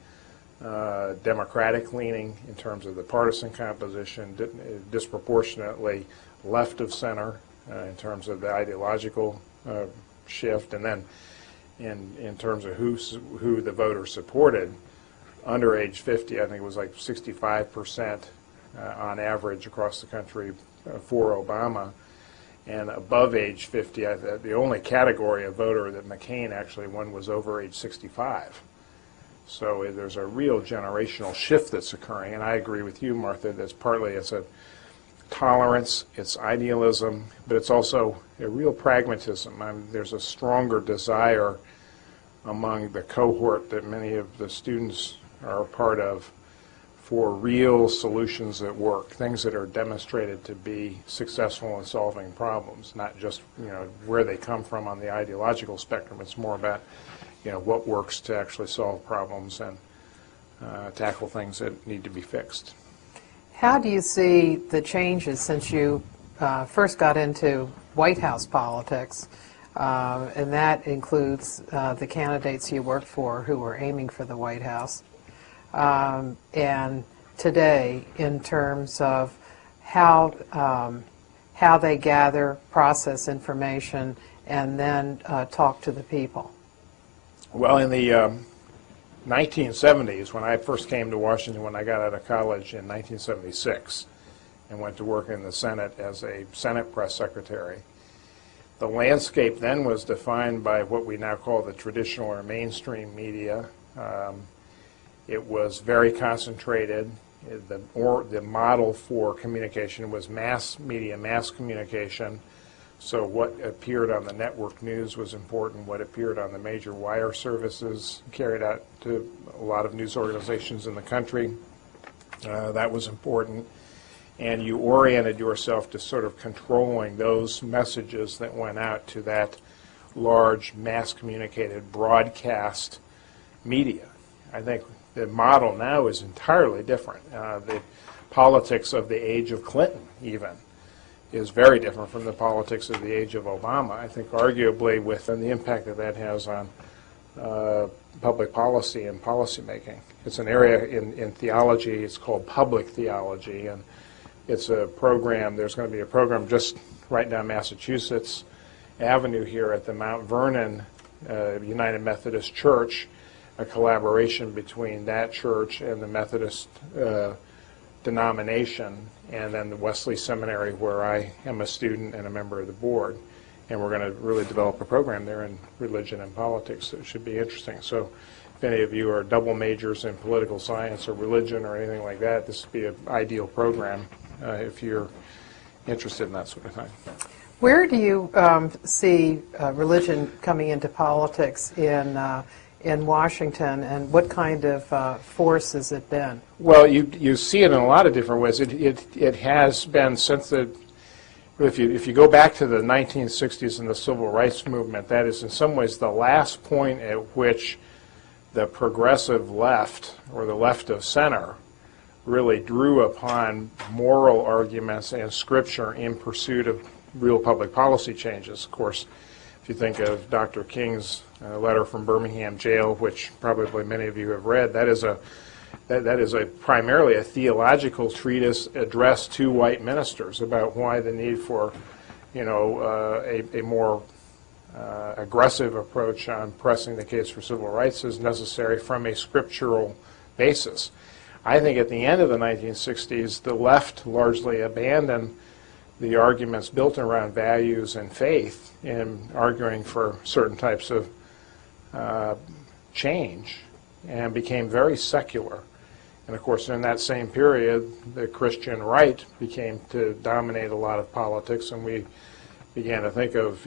Democratic leaning in terms of the partisan composition, disproportionately left of center in terms of the ideological shift, and then in terms of who the voters supported. Under age 50, I think it was like 65% on average across the country for Obama. And above age 50, the only category of voter that McCain actually won was over age 65. So there's a real generational shift that's occurring. And I agree with you, Martha, that's partly it's a tolerance, it's idealism, but it's also a real pragmatism. There's a stronger desire among the cohort that many of the students are a part of for real solutions that work, things that are demonstrated to be successful in solving problems, not just where they come from on the ideological spectrum. It's more about what works to actually solve problems and tackle things that need to be fixed. How do you see the changes since you first got into White House politics? And that includes the candidates you worked for who were aiming for the White House. And today, in terms of how they gather, process information, and then talk to the people. Well, in the 1970s, when I first came to Washington, when I got out of college in 1976, and went to work in the Senate as a Senate press secretary, the landscape then was defined by what we now call the traditional or mainstream media. It was very concentrated. The model for communication was mass media, mass communication. So what appeared on the network news was important. What appeared on the major wire services carried out to a lot of news organizations in the country, that was important. And you oriented yourself to sort of controlling those messages that went out to that large mass communicated broadcast media. I think the model now is entirely different. The politics of the age of Clinton even is very different from the politics of the age of Obama. I think arguably with the impact that that has on public policy and policymaking. It's an area in theology, it's called public theology, and it's a program, there's going to be a program just right down Massachusetts Avenue here at the Mount Vernon United Methodist Church, a collaboration between that church and the Methodist denomination, and then the Wesley Seminary, where I am a student and a member of the board. And we're going to really develop a program there in religion and politics that should be interesting. So if any of you are double majors in political science or religion or anything like that, this would be an ideal program if you're interested in that sort of thing. Where do you see religion coming into politics in Washington, and what kind of force has it been? Well, you see it in a lot of different ways. It has been since the, if you go back to the 1960s and the Civil Rights Movement, that is in some ways the last point at which the progressive left, or the left of center, really drew upon moral arguments and scripture in pursuit of real public policy changes. Of course, if you think of Dr. King's letter from Birmingham jail, which probably many of you have read, that is primarily a theological treatise addressed to white ministers about why the need for, a more aggressive approach on pressing the case for civil rights is necessary from a scriptural basis. I think at the end of the 1960s, the left largely abandoned the arguments built around values and faith in arguing for certain types of change and became very secular. And of course, in that same period, the Christian right became to dominate a lot of politics, and we began to think of,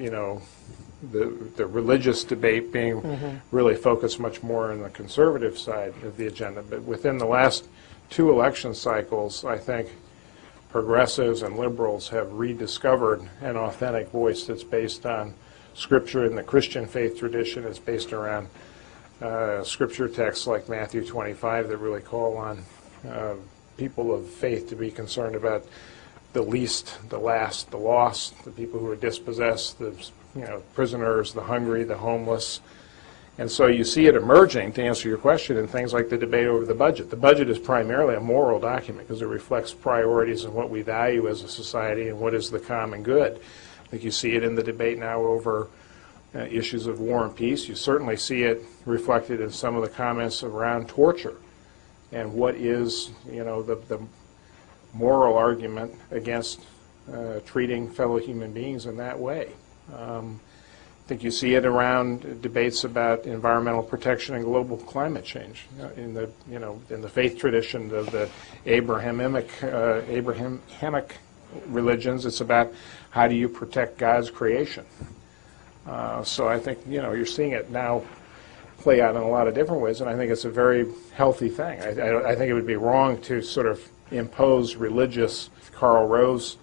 the religious debate being really focused much more on the conservative side of the agenda. But within the last two election cycles, I think progressives and liberals have rediscovered an authentic voice that's based on Scripture in the Christian faith tradition. It's based around Scripture texts like Matthew 25 that really call on people of faith to be concerned about the least, the last, the lost, the people who are dispossessed, the prisoners, the hungry, the homeless. And so you see it emerging, to answer your question, in things like the debate over the budget. The budget is primarily a moral document because it reflects priorities and what we value as a society and what is the common good. I think you see it in the debate now over issues of war and peace. You certainly see it reflected in some of the comments around torture and what is, the moral argument against treating fellow human beings in that way. I think you see it around debates about environmental protection and global climate change. In the faith tradition of the Abrahamic religions, it's about how do you protect God's creation. So I think you're seeing it now play out in a lot of different ways, and I think it's a very healthy thing. I think it would be wrong to sort of impose religious Karl Rove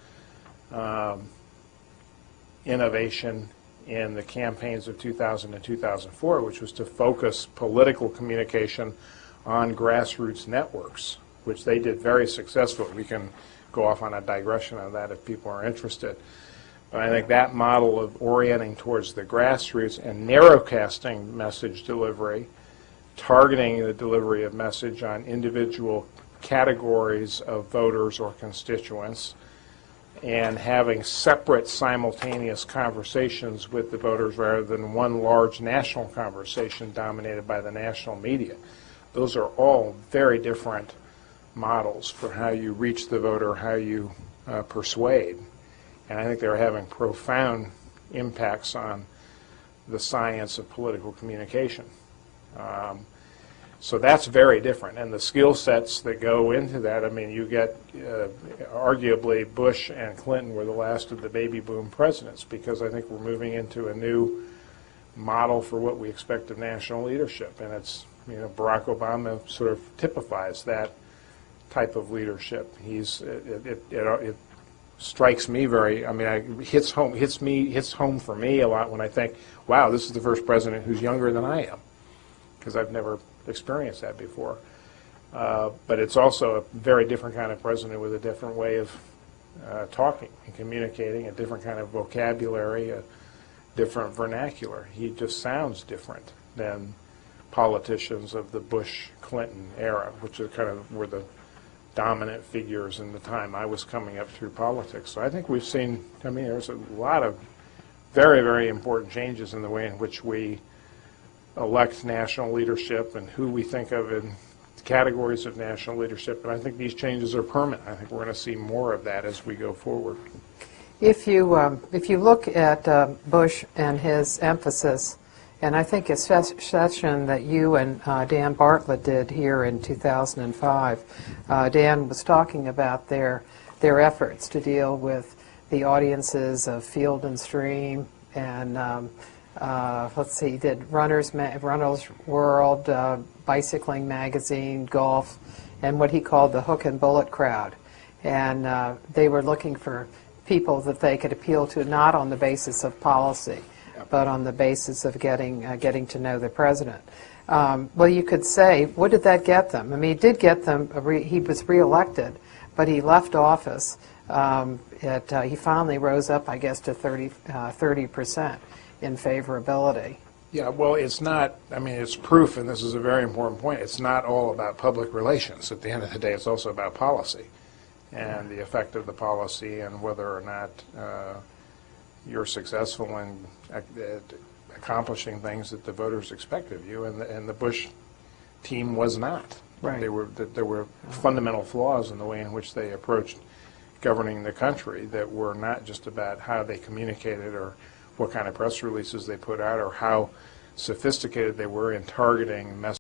innovation in the campaigns of 2000 and 2004, which was to focus political communication on grassroots networks, which they did very successfully. We can go off on a digression on that if people are interested. But I think that model of orienting towards the grassroots and narrowcasting message delivery, targeting the delivery of message on individual categories of voters or constituents, and having separate simultaneous conversations with the voters rather than one large national conversation dominated by the national media. Those are all very different models for how you reach the voter, how you persuade. And I think they're having profound impacts on the science of political communication. So that's very different. And the skill sets that go into that, I mean, you get, arguably, Bush and Clinton were the last of the baby boom presidents, because I think we're moving into a new model for what we expect of national leadership. And it's, you know, Barack Obama sort of typifies that type of leadership. It strikes me very, I mean, it hits home for me a lot when I think, wow, this is the first president who's younger than I am, because I've never experienced that before. But it's also a very different kind of president with a different way of talking and communicating, a different kind of vocabulary, a different vernacular. He just sounds different than politicians of the Bush-Clinton era, which are kind of were the dominant figures in the time I was coming up through politics. So I think we've seen, I mean, there's a lot of very, very important changes in the way in which we elect national leadership and who we think of in categories of national leadership. And I think these changes are permanent. I think we're going to see more of that as we go forward. If you look at Bush and his emphasis, and I think a session that you and Dan Bartlett did here in 2005, Dan was talking about their efforts to deal with the audiences of Field and Stream, and let's see, he did Runner's World, Bicycling Magazine, Golf, and what he called the hook and bullet crowd. And they were looking for people that they could appeal to, not on the basis of policy, but on the basis of getting to know the president. Well, you could say, what did that get them? I mean, it did get them, he was reelected, but he left office. He finally rose up, I guess, to 30% in favorability. Yeah, well, it's not, I mean, it's proof, and this is a very important point, it's not all about public relations. At the end of the day, it's also about policy and the effect of the policy and whether or not you're successful in accomplishing things that the voters expect of you, and the Bush team was not. Right. There were fundamental flaws in the way in which they approached governing the country that were not just about how they communicated or what kind of press releases they put out or how sophisticated they were in targeting messages